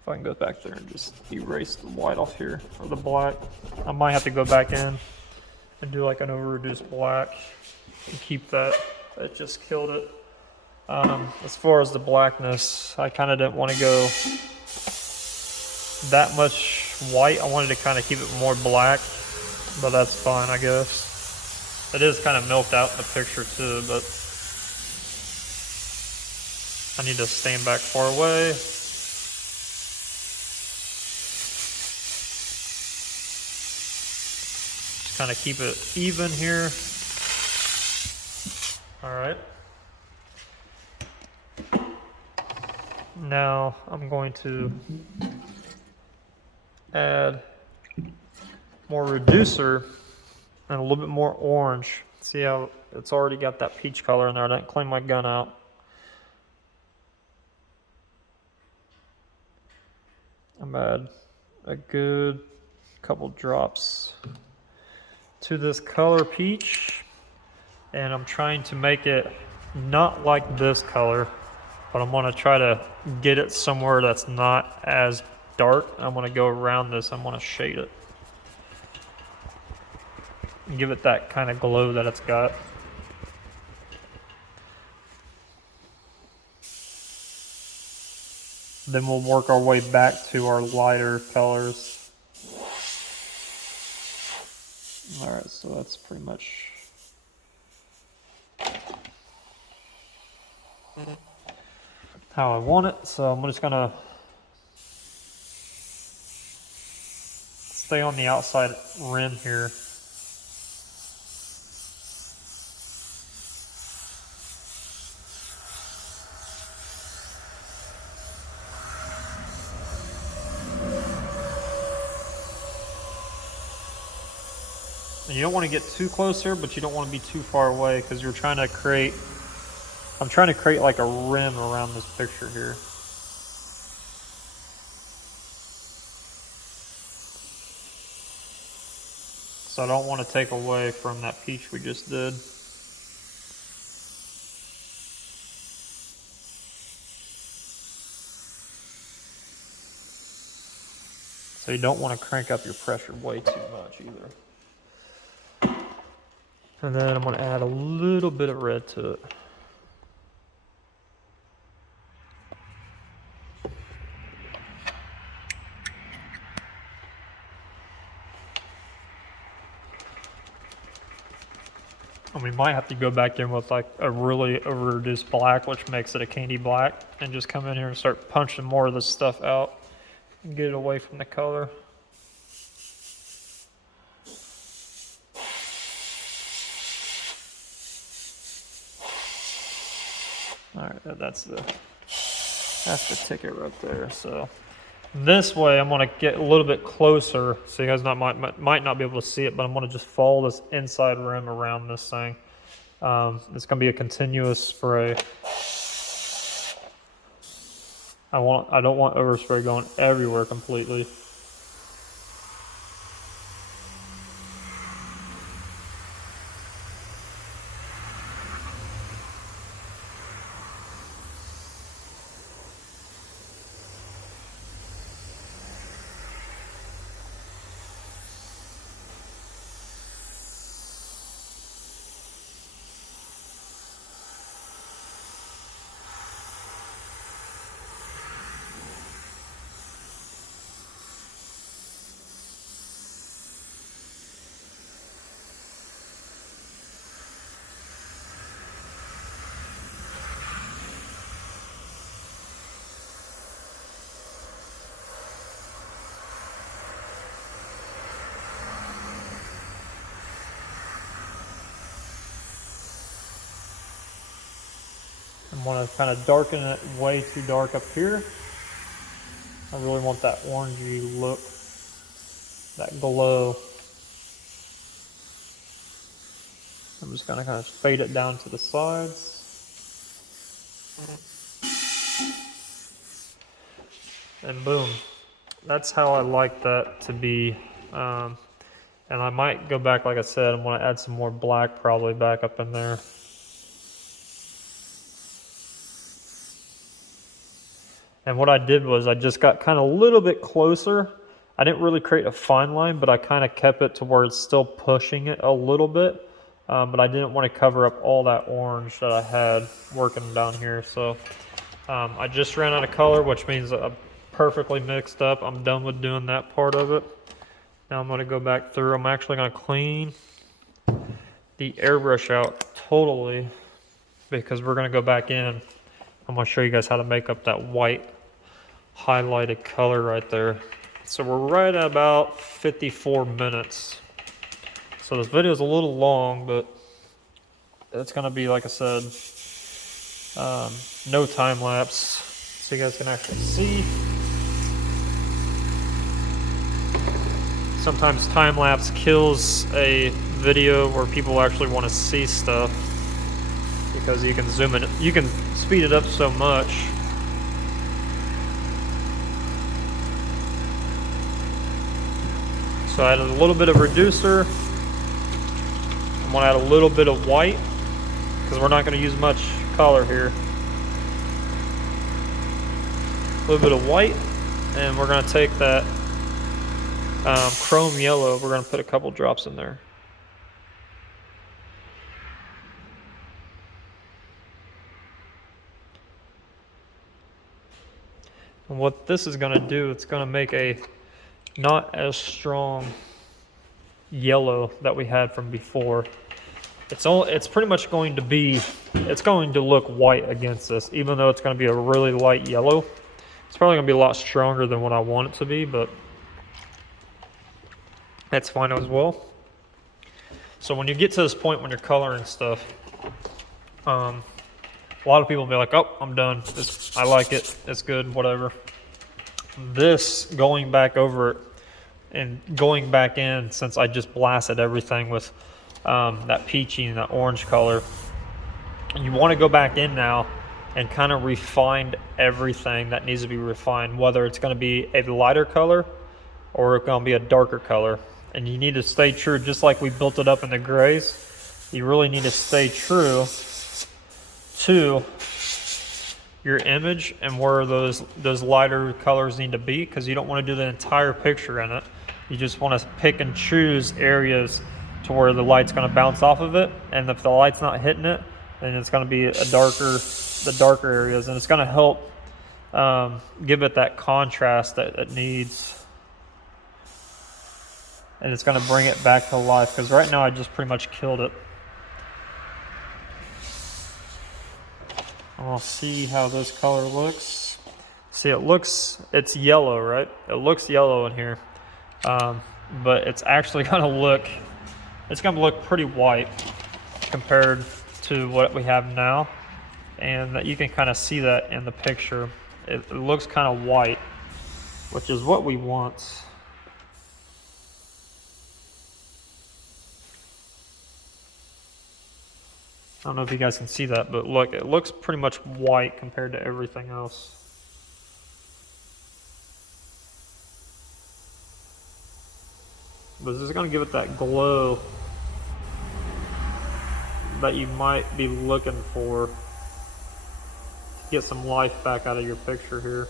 If I can go back there and just erase the white off here, or the black. I might have to go back in and do like an over-reduced black and keep that. It just killed it. As far as the blackness, I kind of didn't want to go that much white. I wanted to kind of keep it more black, but that's fine, I guess. It is kind of milked out in the picture too, but I need to stand back far away. Kind of keep it even here. All right. Now I'm going to add more reducer and a little bit more orange. See how it's already got that peach color in there. I didn't clean my gun out. I'm gonna add a good couple drops to this color peach, and I'm trying to make it not like this color, but I'm gonna try to get it somewhere that's not as dark. I'm gonna go around this, I'm gonna shade it. Give it that kind of glow that it's got. Then we'll work our way back to our lighter colors. All right, so that's pretty much how I want it. So I'm just gonna stay on the outside rim here. And you don't want to get too close here, but you don't want to be too far away because you're trying to create, I'm trying to create like a rim around this picture here. So I don't want to take away from that peach we just did. So you don't want to crank up your pressure way too much either. And then I'm going to add a little bit of red to it. And we might have to go back in with like a really over-reduced black, which makes it a candy black, and just come in here and start punching more of this stuff out and get it away from the color. All right, that's the ticket right there. So this way I'm going to get a little bit closer so you guys might not be able to see it, but I'm going to just follow this inside rim around this thing. It's going to be a continuous spray. I don't want overspray going everywhere completely. I want to kind of darken it way too dark up here. I really want that orangey look, that glow. I'm just going to kind of fade it down to the sides. And boom. That's how I like that to be. And I might go back, like I said, I'm going to add some more black probably back up in there. And what I did was I just got kind of a little bit closer. I didn't really create a fine line, but I kind of kept it to where it's still pushing it a little bit. But I didn't want to cover up all that orange that I had working down here. So I just ran out of color, which means I'm perfectly mixed up. I'm done with doing that part of it. Now I'm going to go back through. I'm actually going to clean the airbrush out totally because we're going to go back in. I'm going to show you guys how to make up that white highlighted color right there. So we're right at about 54 minutes. So this video is a little long, but it's going to be, like I said, no time lapse. so you guys can actually see. Sometimes time-lapse kills a video where people actually want to see stuff because you can zoom in, you can speed it up so much. So I added a little bit of reducer. I'm going to add a little bit of white because we're not going to use much color here. A little bit of white, and we're going to take that chrome yellow. We're going to put a couple drops in there. And what this is going to do, it's going to make a not as strong yellow that we had from before. It's pretty much going to be, it's going to look white against this, even though it's going to be a really light yellow. It's probably going to be a lot stronger than what I want it to be, but that's fine as well. So when you get to this point when you're coloring stuff, a lot of people will be like, oh, I'm done. I like it. It's good, whatever. This, going back over it and going back in, since I just blasted everything with that peachy and that orange color, you want to go back in now and kind of refine everything that needs to be refined, whether it's going to be a lighter color or it's going to be a darker color. And you need to stay true, just like we built it up in the grays. You really need to stay true to your image and where those lighter colors need to be, because you don't want to do the entire picture in it. You just want to pick and choose areas to where the light's going to bounce off of it, and if the light's not hitting it, then it's going to be the darker areas, and it's going to help give it that contrast that it needs, and it's going to bring it back to life, because right now I just pretty much killed it. I'll see how this color looks. See, it's yellow, right? It looks yellow in here, but it's actually going to look pretty white compared to what we have now, and that you can kind of see that in the picture. It looks kind of white, which is what we want. I don't know if you guys can see that, but look, it looks pretty much white compared to everything else. But this is going to give it that glow that you might be looking for to get some life back out of your picture here.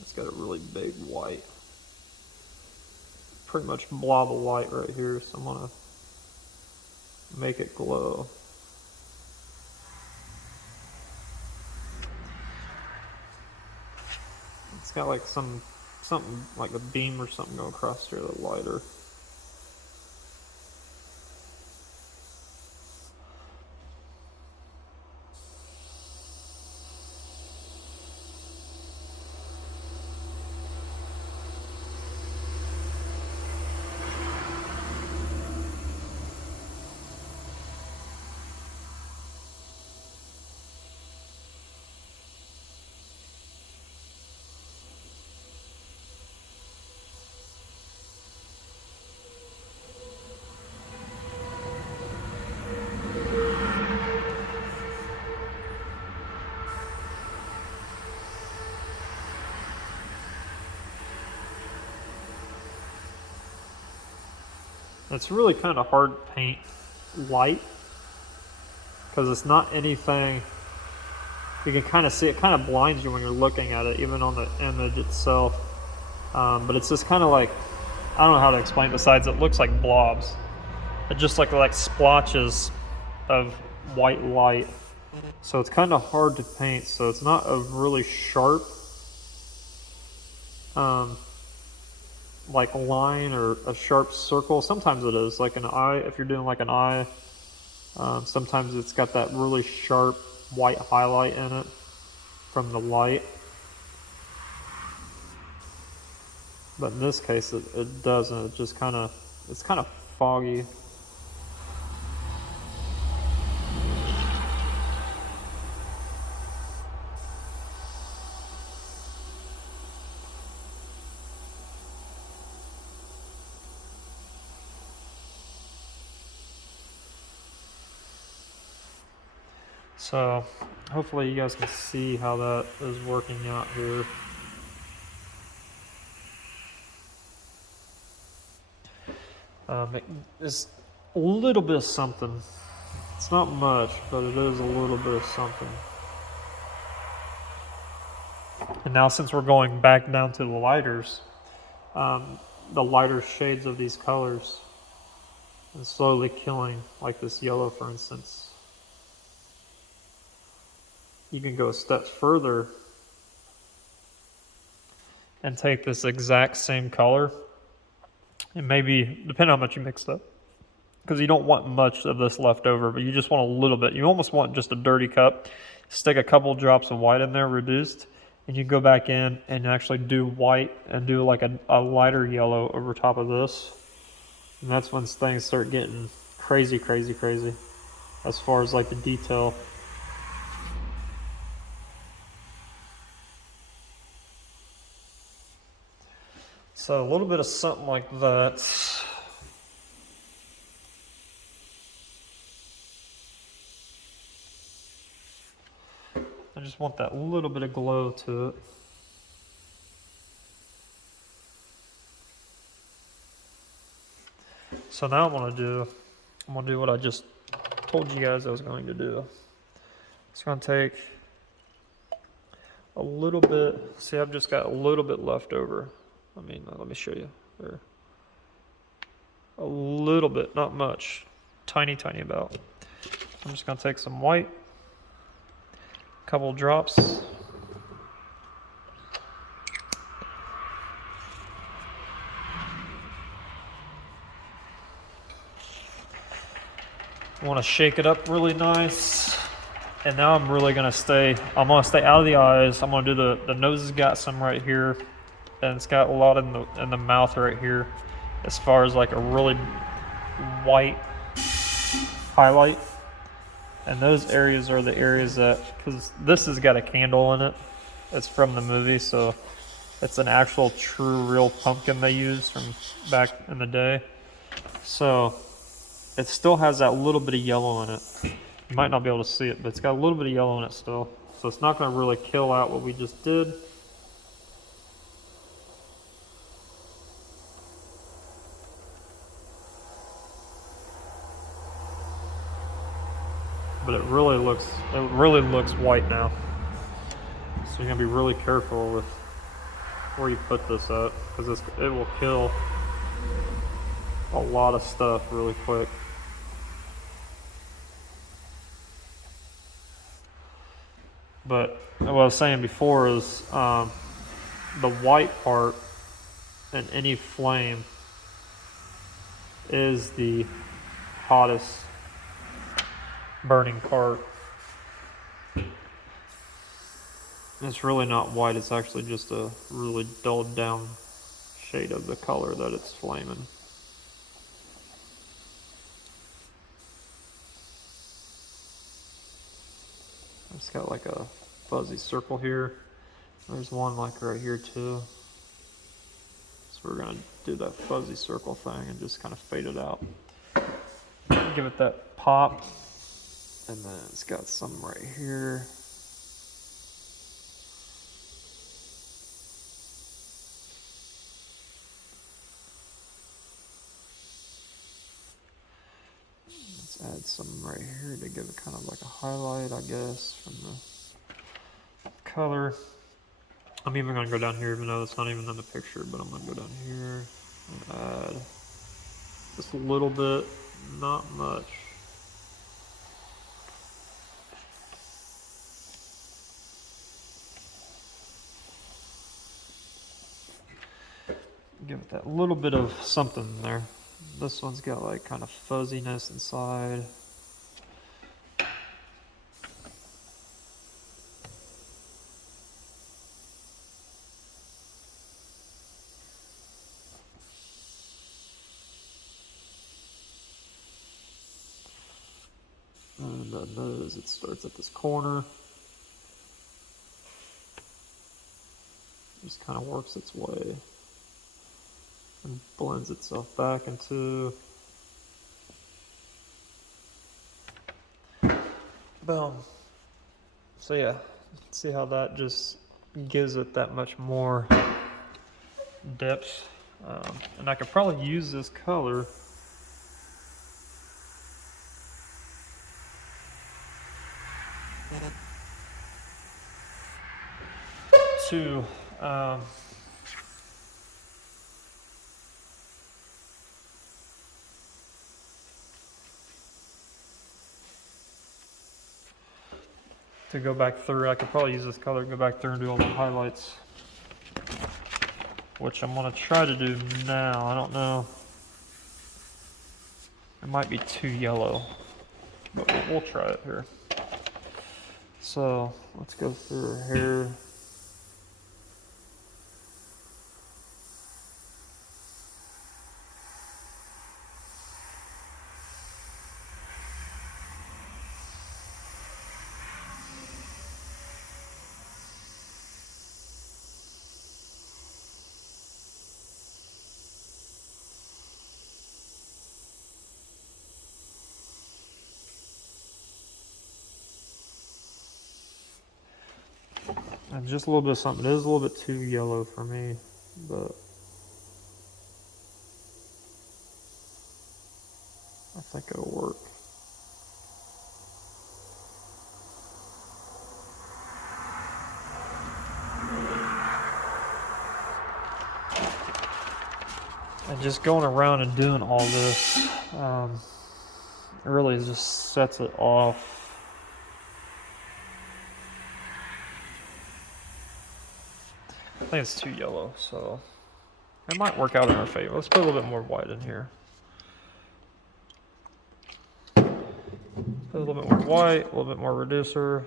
It's got a really big white, pretty much blob of light right here, so I'm gonna make it glow. It's got like something like a beam or something going across here, the lighter. It's really kind of hard to paint light because it's not anything. You can kind of see it kind of blinds you when you're looking at it, even on the image itself. But it's just kind of like, I don't know how to explain it besides it looks like blobs. It just like splotches of white light. So it's kind of hard to paint, so it's not a really sharp like line or a sharp circle. Sometimes it is, like an eye, if you're doing like an eye, sometimes it's got that really sharp white highlight in it from the light. But in this case, it doesn't. It just kind of, it's kind of foggy. So hopefully you guys can see how that is working out here. It is a little bit of something. It's not much, but it is a little bit of something. And now since we're going back down to the lighter shades of these colors, and slowly killing, like this yellow for instance, you can go a step further and take this exact same color, and maybe, depending on how much you mixed up, because you don't want much of this left over, but you just want a little bit. You almost want just a dirty cup. Stick a couple drops of white in there, reduced, and you go back in and actually do white and do like a lighter yellow over top of this. And that's when things start getting crazy, crazy, crazy as far as like the detail. So a little bit of something like that. I just want that little bit of glow to it. So now I'm gonna do what I just told you guys I was going to do. It's gonna take a little bit. See, I've just got a little bit left over. Let me show you there. A little bit, not much. Tiny, tiny about. I'm just gonna take some white, a couple drops. I want to shake it up really nice. And now I'm gonna stay out of the eyes. I'm gonna do the nose has got some right here, and it's got a lot in the mouth right here, as far as like a really white highlight. And those areas are the areas that, because this has got a candle in it, it's from the movie, so it's an actual true real pumpkin they used from back in the day. So it still has that little bit of yellow in it. You might not be able to see it, but it's got a little bit of yellow in it still. So it's not going to really kill out what we just did. But it really looks white now. So you're going to be really careful with where you put this at, because it will kill a lot of stuff really quick. But what I was saying before is the white part in any flame is the hottest burning part. It's really not white, it's actually just a really dulled down shade of the color that it's flaming. It's got like a fuzzy circle here. There's one like right here too. So we're gonna do that fuzzy circle thing and just kind of fade it out. Give it that pop. And then it's got some right here. Let's add some right here to give it kind of like a highlight, I guess, from the color. I'm even going to go down here, even though it's not even in the picture, but I'm going to go down here and add just a little bit, not much. that little bit of something in there. This one's got like kind of fuzziness inside. And the nose, it starts at this corner. Just kind of works its way and blends itself back into. Boom. So yeah, see how that just gives it that much more depth. And I could probably use this color to go back through. I could probably use this color, go back through and do all the highlights, which I'm going to try to do now. I don't know. It might be too yellow, but we'll try it here. So let's go through her hair. And just a little bit of something. It is a little bit too yellow for me, but I think it'll work. And just going around and doing all this really just sets it off. I think it's too yellow, so it might work out in our favor. Let's put a little bit more white in here. Put a little bit more white, a little bit more reducer,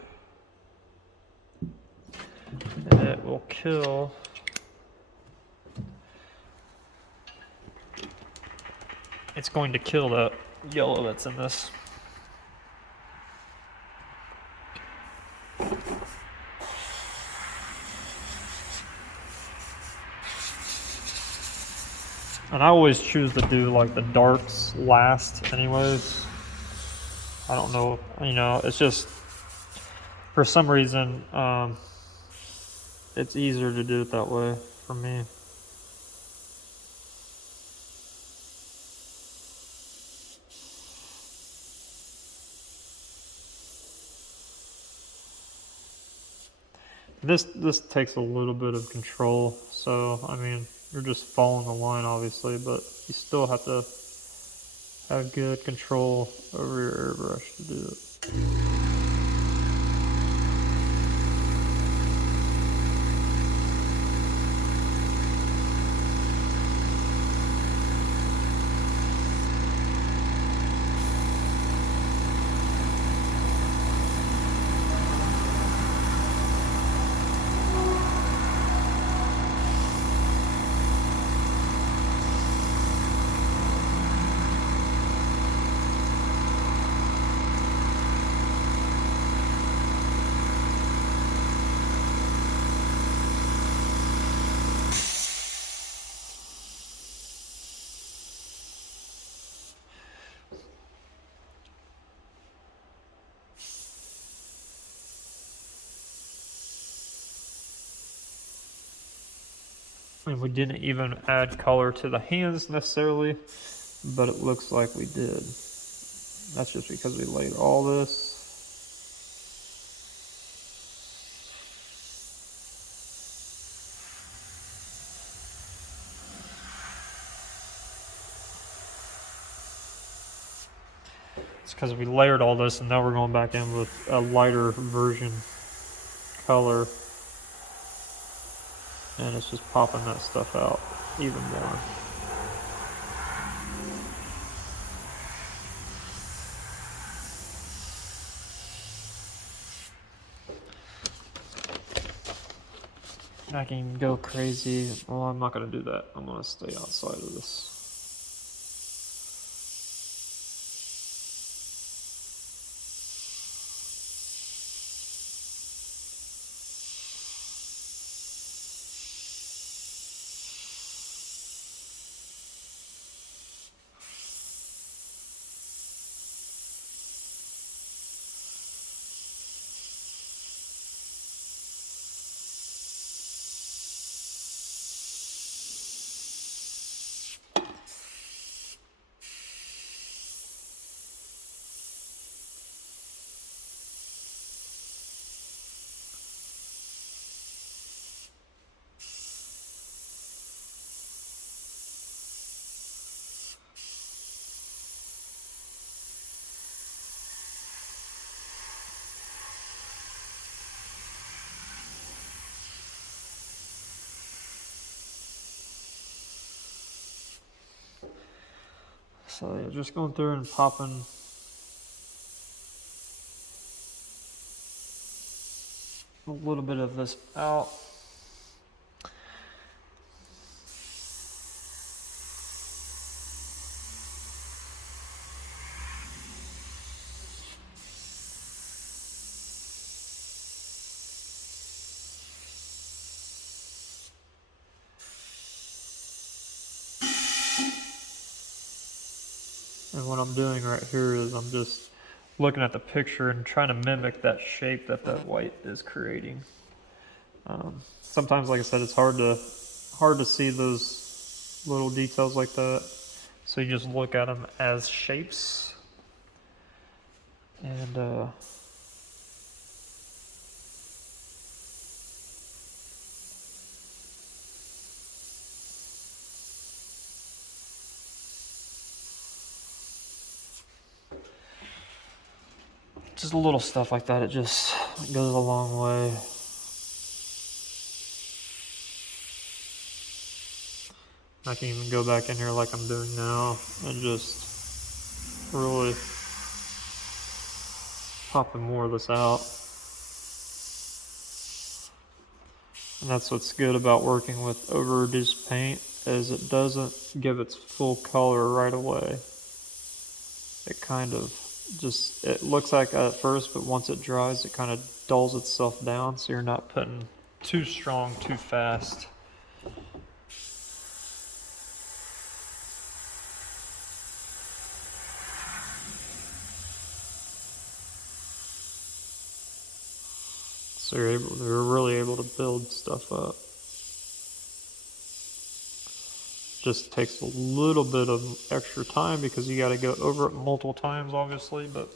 and it will kill. It's going to kill that yellow that's in this. And I always choose to do like the darks last anyways. I don't know, you know, it's just, for some reason, it's easier to do it that way for me. This takes a little bit of control, so I mean, you're just following the line obviously, but you still have to have good control over your airbrush to do it. And we didn't even add color to the hands necessarily, but it looks like we did. That's just because we laid all this. It's because we layered all this, and now we're going back in with a lighter version color. And it's just popping that stuff out. even more. I can go crazy. Well, I'm not going to do that. I'm going to stay outside of this. So yeah, just going through and popping a little bit of this out. And what I'm doing right here is I'm just looking at the picture and trying to mimic that shape that that white is creating. Sometimes, like I said, it's hard to see those little details like that. So you just look at them as shapes. And just a little stuff like that, it just goes a long way. I can even go back in here like I'm doing now and just really popping more of this out. And that's what's good about working with over-reduced paint, is it doesn't give its full color right away. It kind of just, it looks like at first, but once it dries, it kind of dulls itself down, so you're not putting too strong too fast. So you're really able to build stuff up. Just takes a little bit of extra time because you got to go over it multiple times, obviously, but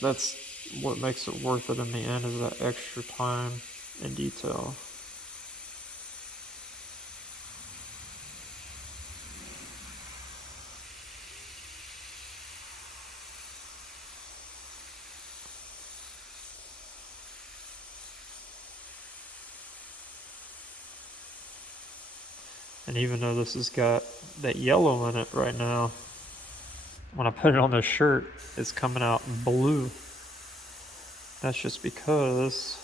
that's what makes it worth it in the end, is that extra time and detail. And even though this has got that yellow in it right now, when I put it on this shirt, it's coming out blue. That's just because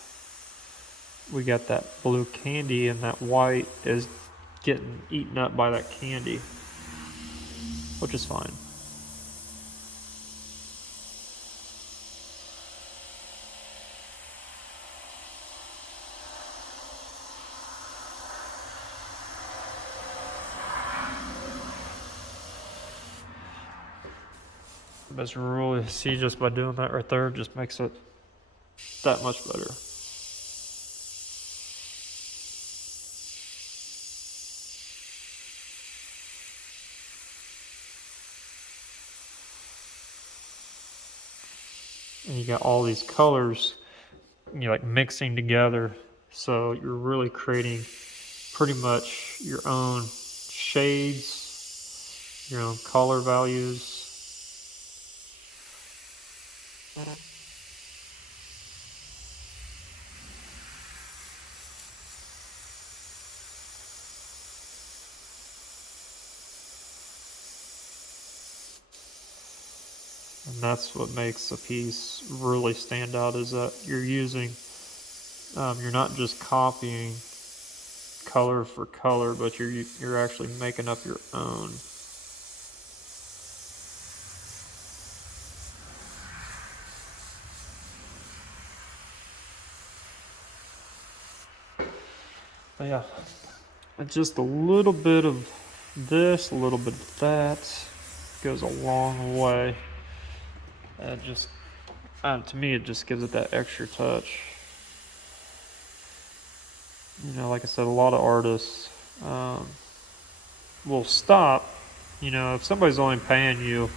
we got that blue candy and that white is getting eaten up by that candy, which is fine. But really, see, just by doing that right there, just makes it that much better. And you got all these colors, you like mixing together, so you're really creating pretty much your own shades, your own color values. And that's what makes a piece really stand out, is that you're using, you're not just copying color for color, but you're actually making up your own. But yeah, just a little bit of this, a little bit of that goes a long way. And just, to me, it just gives it that extra touch. You know, like I said, a lot of artists will stop. You know, if somebody's only paying you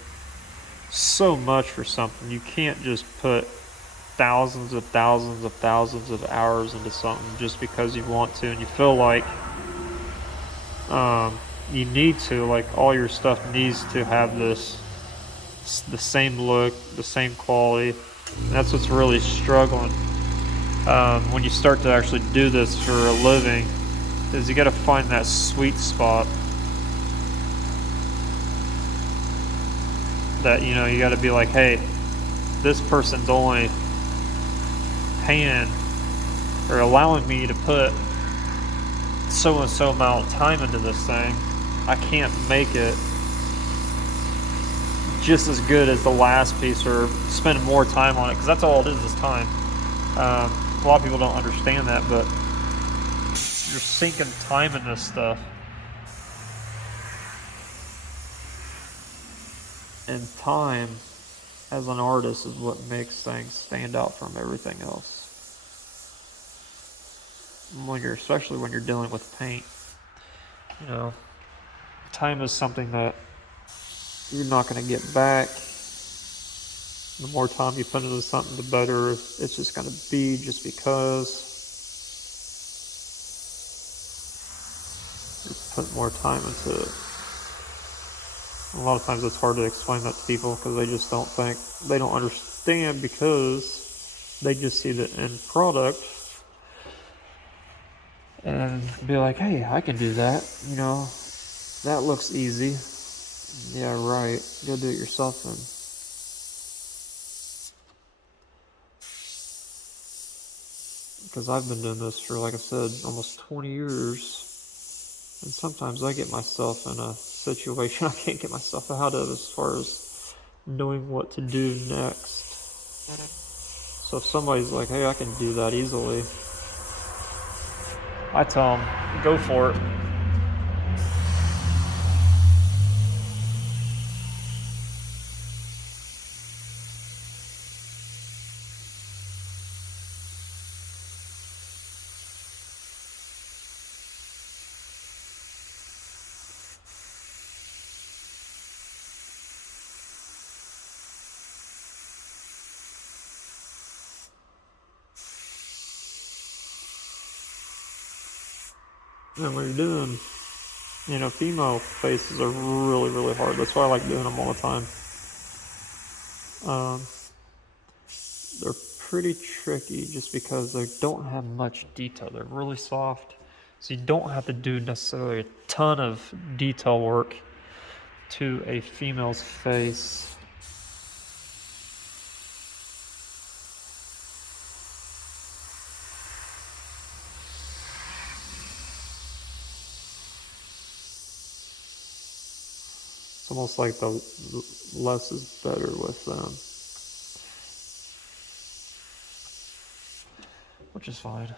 so much for something, you can't just put thousands of thousands of thousands of hours into something just because you want to and you feel like you need to. Like, all your stuff needs to have the same look, the same quality. And that's what's really struggling when you start to actually do this for a living, is you got to find that sweet spot that, you know, you got to be like, hey, this person's only paying or allowing me to put so and so amount of time into this thing. I can't make it just as good as the last piece, or spend more time on it, because that's all it is time. A lot of people don't understand that, but you're sinking time in this stuff. And time, as an artist, is what makes things stand out from everything else. Especially when you're dealing with paint, you know, time is something that you're not going to get back. The more time you put into something, the better it's just going to be, just because you put more time into it. A lot of times it's hard to explain that to people, because they don't understand, because they just see the end product and be like, hey, I can do that, you know, that looks easy. Yeah, right, go do it yourself then. Because I've been doing this for, like I said, almost 20 years. And sometimes I get myself in a situation I can't get myself out of, as far as knowing what to do next. So if somebody's like, hey, I can do that easily, I tell them, go for it. And when you're doing, you know, female faces are really, really hard. That's why I like doing them all the time. They're pretty tricky just because they don't have much detail. They're really soft, so you don't have to do necessarily a ton of detail work to a female's face. It's almost like the less is better with them, which is fine.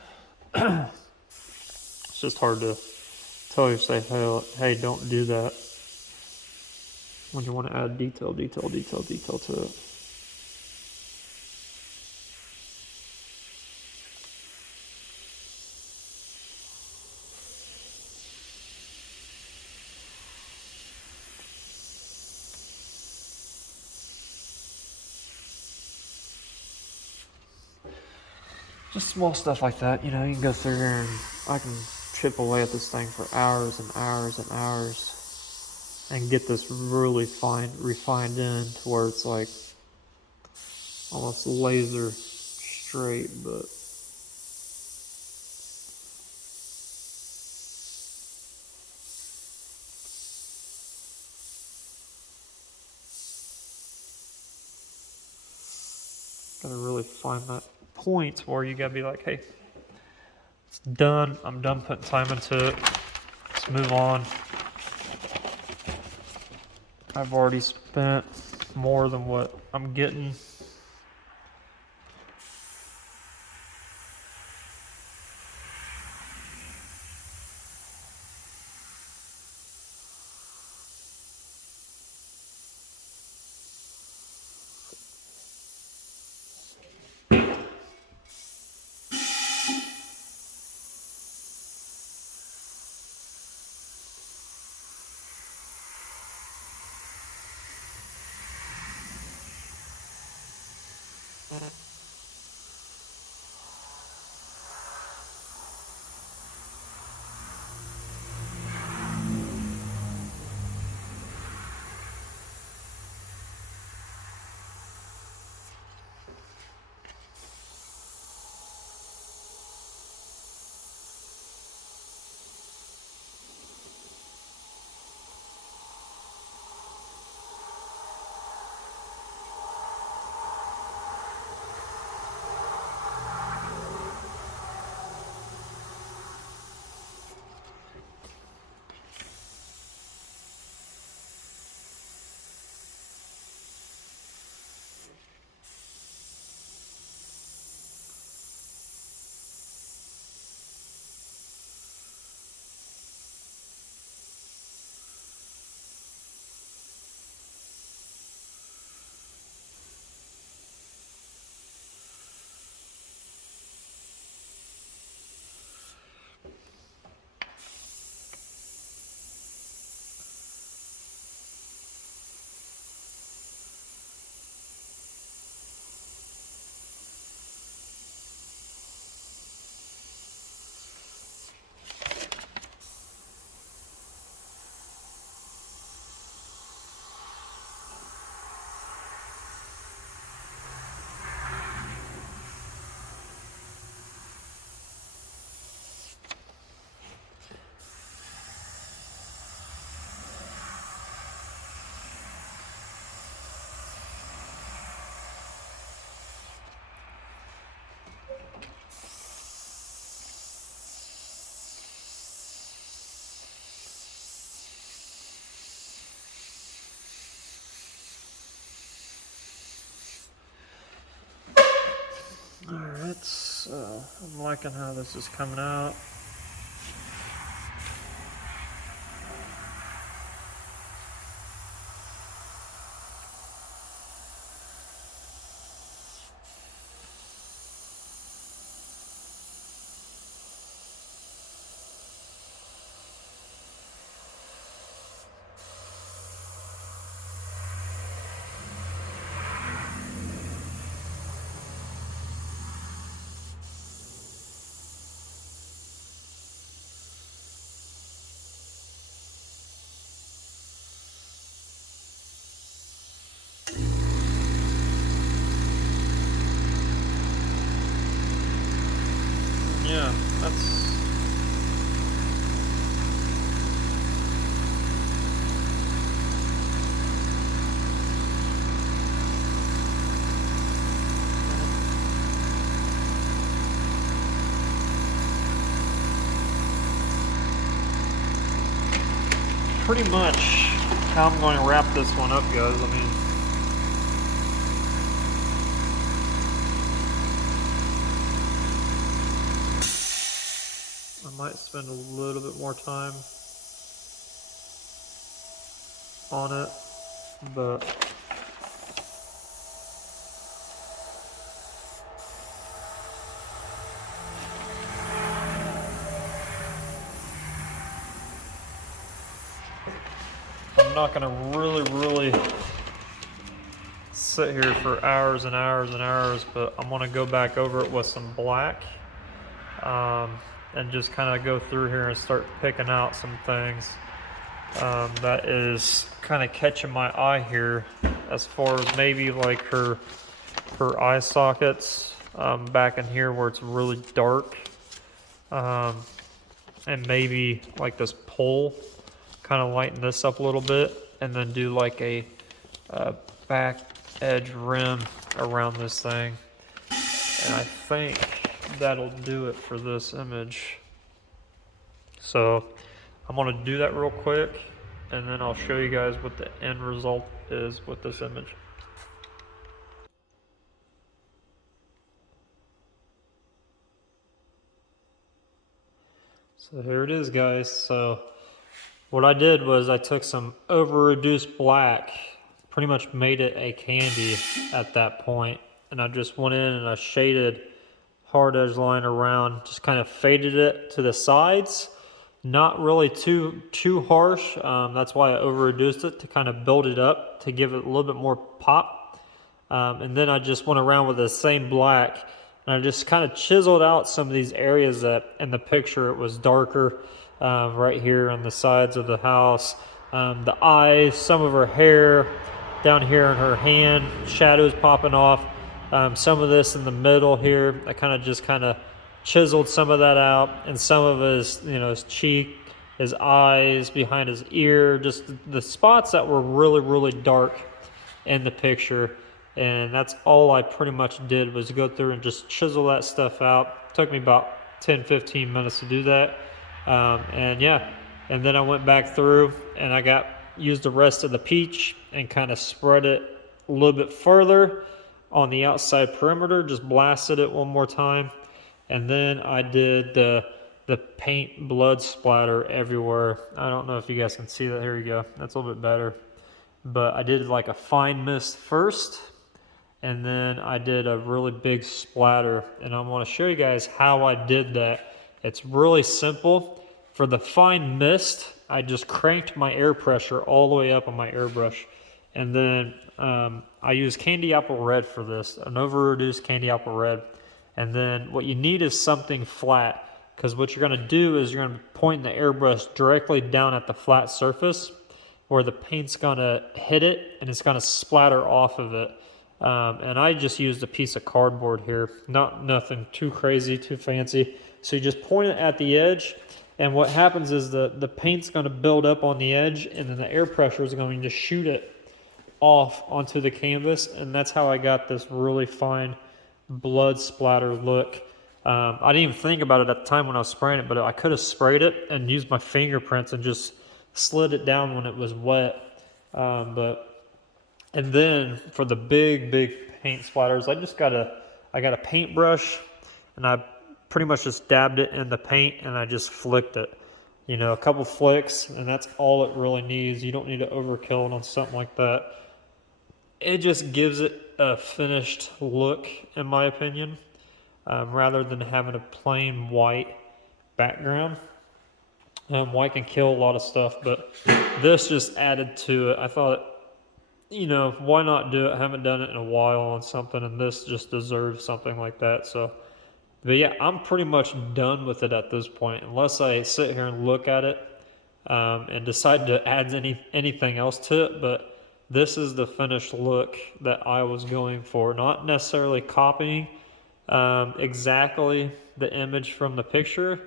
It's just hard to tell yourself, hey, don't do that, when you want to add detail to it. Just small stuff like that, you know, you can go through here and I can chip away at this thing for hours and hours and hours and get this really refined in to where it's like almost laser straight, but Gotta really find that point where you gotta be like, hey, it's done. I'm done putting time into it. Let's move on. I've already spent more than what I'm getting. Alright, so I'm liking how this is coming out. Yeah, that's... pretty much how I'm going to wrap this one up, guys. I mean, I might spend a little bit more time on it, but I'm not going to really sit here for hours and hours and hours, but I'm going to go back over it with some black and just kind of go through here and start picking out some things that is kind of catching my eye here, as far as maybe like her eye sockets back in here where it's really dark, and maybe like this pole, kind of lighten this up a little bit, and then do like a back edge rim around this thing. And I think that'll do it for this image. So I'm gonna do that real quick, and then I'll show you guys what the end result is with this image. So here it is, guys. So what I did was I took some over-reduced black, pretty much made it a candy at that point, and I just went in and I shaded hard edge line around, just kind of faded it to the sides, not really too harsh. That's why I over-reduced it, to kind of build it up, to give it a little bit more pop. And then I just went around with the same black, and I just kind of chiseled out some of these areas that in the picture it was darker, right here on the sides of the house. The eyes, some of her hair, down here in her hand, shadows popping off. Some of this in the middle here, I kind of chiseled some of that out, and some of his, his cheek, his eyes, behind his ear, just the spots that were really, really dark in the picture. And that's all I pretty much did, was go through and just chisel that stuff out. It took me about 10-15 minutes to do that. And yeah, and then I went back through and I used the rest of the peach and kind of spread it a little bit further on the outside perimeter, just blasted it one more time. And then I did the paint blood splatter everywhere. I don't know if you guys can see that. Here you go. That's a little bit better. But I did like a fine mist first, and then I did a really big splatter. And I want to show you guys how I did that. It's really simple. For the fine mist, I just cranked my air pressure all the way up on my airbrush. And then I use candy apple red for this, an over-reduced candy apple red. And then what you need is something flat, because what you're going to do is you're going to point the airbrush directly down at the flat surface where the paint's going to hit it, and it's going to splatter off of it. And I just used a piece of cardboard here, nothing too crazy, too fancy. So you just point it at the edge, and what happens is the paint's going to build up on the edge, and then the air pressure is going to shoot it off onto the canvas. And that's how I got this really fine blood splatter look. I didn't even think about it at the time when I was spraying it, but I could have sprayed it and used my fingerprints and just slid it down when it was wet. And then for the big paint splatters, I got a paintbrush, and I pretty much just dabbed it in the paint and I just flicked it. A couple flicks, and that's all it really needs. You don't need to overkill it on something like that. It just gives it a finished look, in my opinion, rather than having a plain white background. White can kill a lot of stuff, but this just added to it. I thought, why not do it? I haven't done it in a while on something, and this just deserves something like that. So, but yeah, I'm pretty much done with it at this point, unless I sit here and look at it and decide to add anything else to it. But this is the finished look that I was going for, not necessarily copying exactly the image from the picture,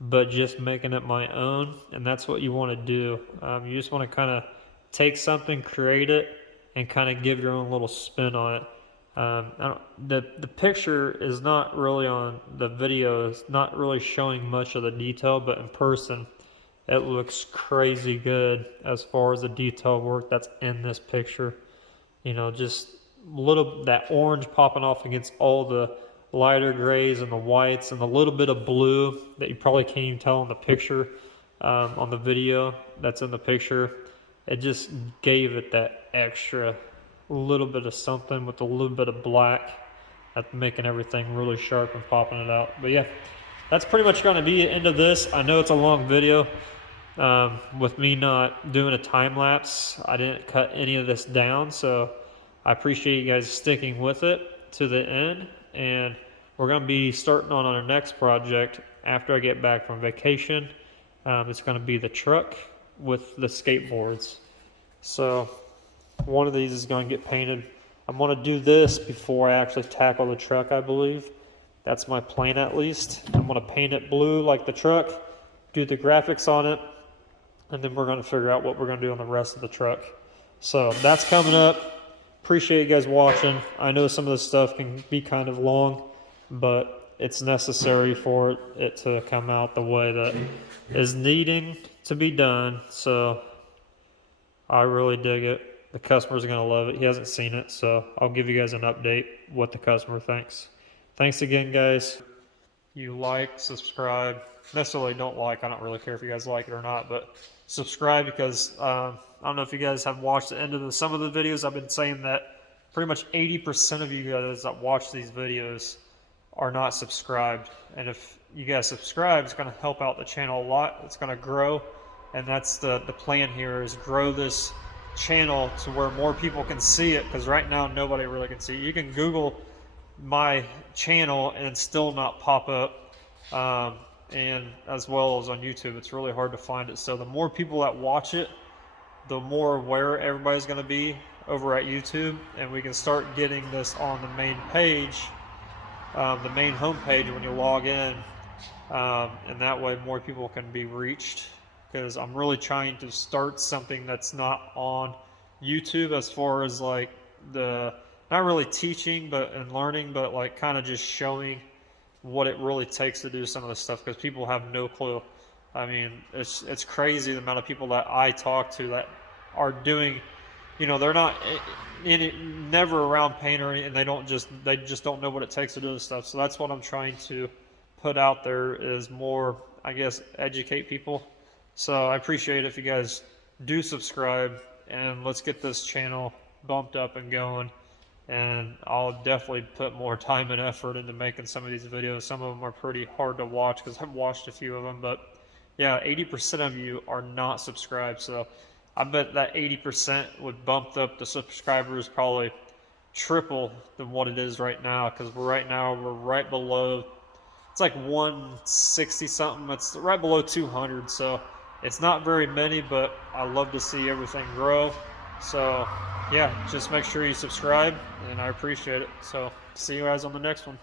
but just making it my own. And that's what you want to do. You just want to kind of take something, create it, and kind of give your own little spin on it. The picture is not really on the video, it's not really showing much of the detail, but in person it looks crazy good as far as the detail work that's in this picture. Just that orange popping off against all the lighter grays and the whites, and a little bit of blue that you probably can't even tell in the picture, on the video that's in the picture. It just gave it that extra little bit of something with a little bit of black, that's making everything really sharp and popping it out. But yeah, that's pretty much going to be the end of this. I know it's a long video. With me not doing a time lapse, I didn't cut any of this down, so I appreciate you guys sticking with it to the end. And we're going to be starting on our next project after I get back from vacation. It's going to be the truck with the skateboards. So one of these is going to get painted. I'm going to do this before I actually tackle the truck, I believe. That's my plan, at least. I'm going to paint it blue like the truck, do the graphics on it, and then we're going to figure out what we're going to do on the rest of the truck. So that's coming up. Appreciate you guys watching. I know some of this stuff can be kind of long, but it's necessary for it to come out the way that is needing to be done. So I really dig it. The customer's going to love it. He hasn't seen it, so I'll give you guys an update what the customer thinks. Thanks again, guys. You like, subscribe. Necessarily don't like. I don't really care if you guys like it or not, but subscribe because I don't know if you guys have watched the end of some of the videos. I've been saying that pretty much 80% of you guys that watch these videos are not subscribed. And if you guys subscribe, it's going to help out the channel a lot. It's going to grow. And that's the plan here, is grow this channel to where more people can see it, because right now nobody really can see it. You can Google my channel and still not pop up, and as well as on YouTube, it's really hard to find it. So the more people that watch it, the more aware everybody's going to be over at YouTube, and we can start getting this on the main page, the main home page when you log in, and that way more people can be reached, because I'm really trying to start something that's not on YouTube, as far as like the, not really teaching but and learning, but like kind of just showing what it really takes to do some of this stuff, because people have no clue. I mean, it's crazy the amount of people that I talk to that are doing, they're not in it, never around paint or anything, and they just don't know what it takes to do this stuff. So that's what I'm trying to put out there, is more, I guess, educate people. So I appreciate it if you guys do subscribe, and let's get this channel bumped up and going. And I'll definitely put more time and effort into making some of these videos. Some of them are pretty hard to watch because I've watched a few of them, but yeah, 80% of you are not subscribed. So I bet that 80% would bump up the subscribers probably triple than what it is right now, because we're right below, it's like 160 something. It's right below 200. So it's not very many, but I love to see everything grow. So yeah, just make sure you subscribe, and I appreciate it. So see you guys on the next one.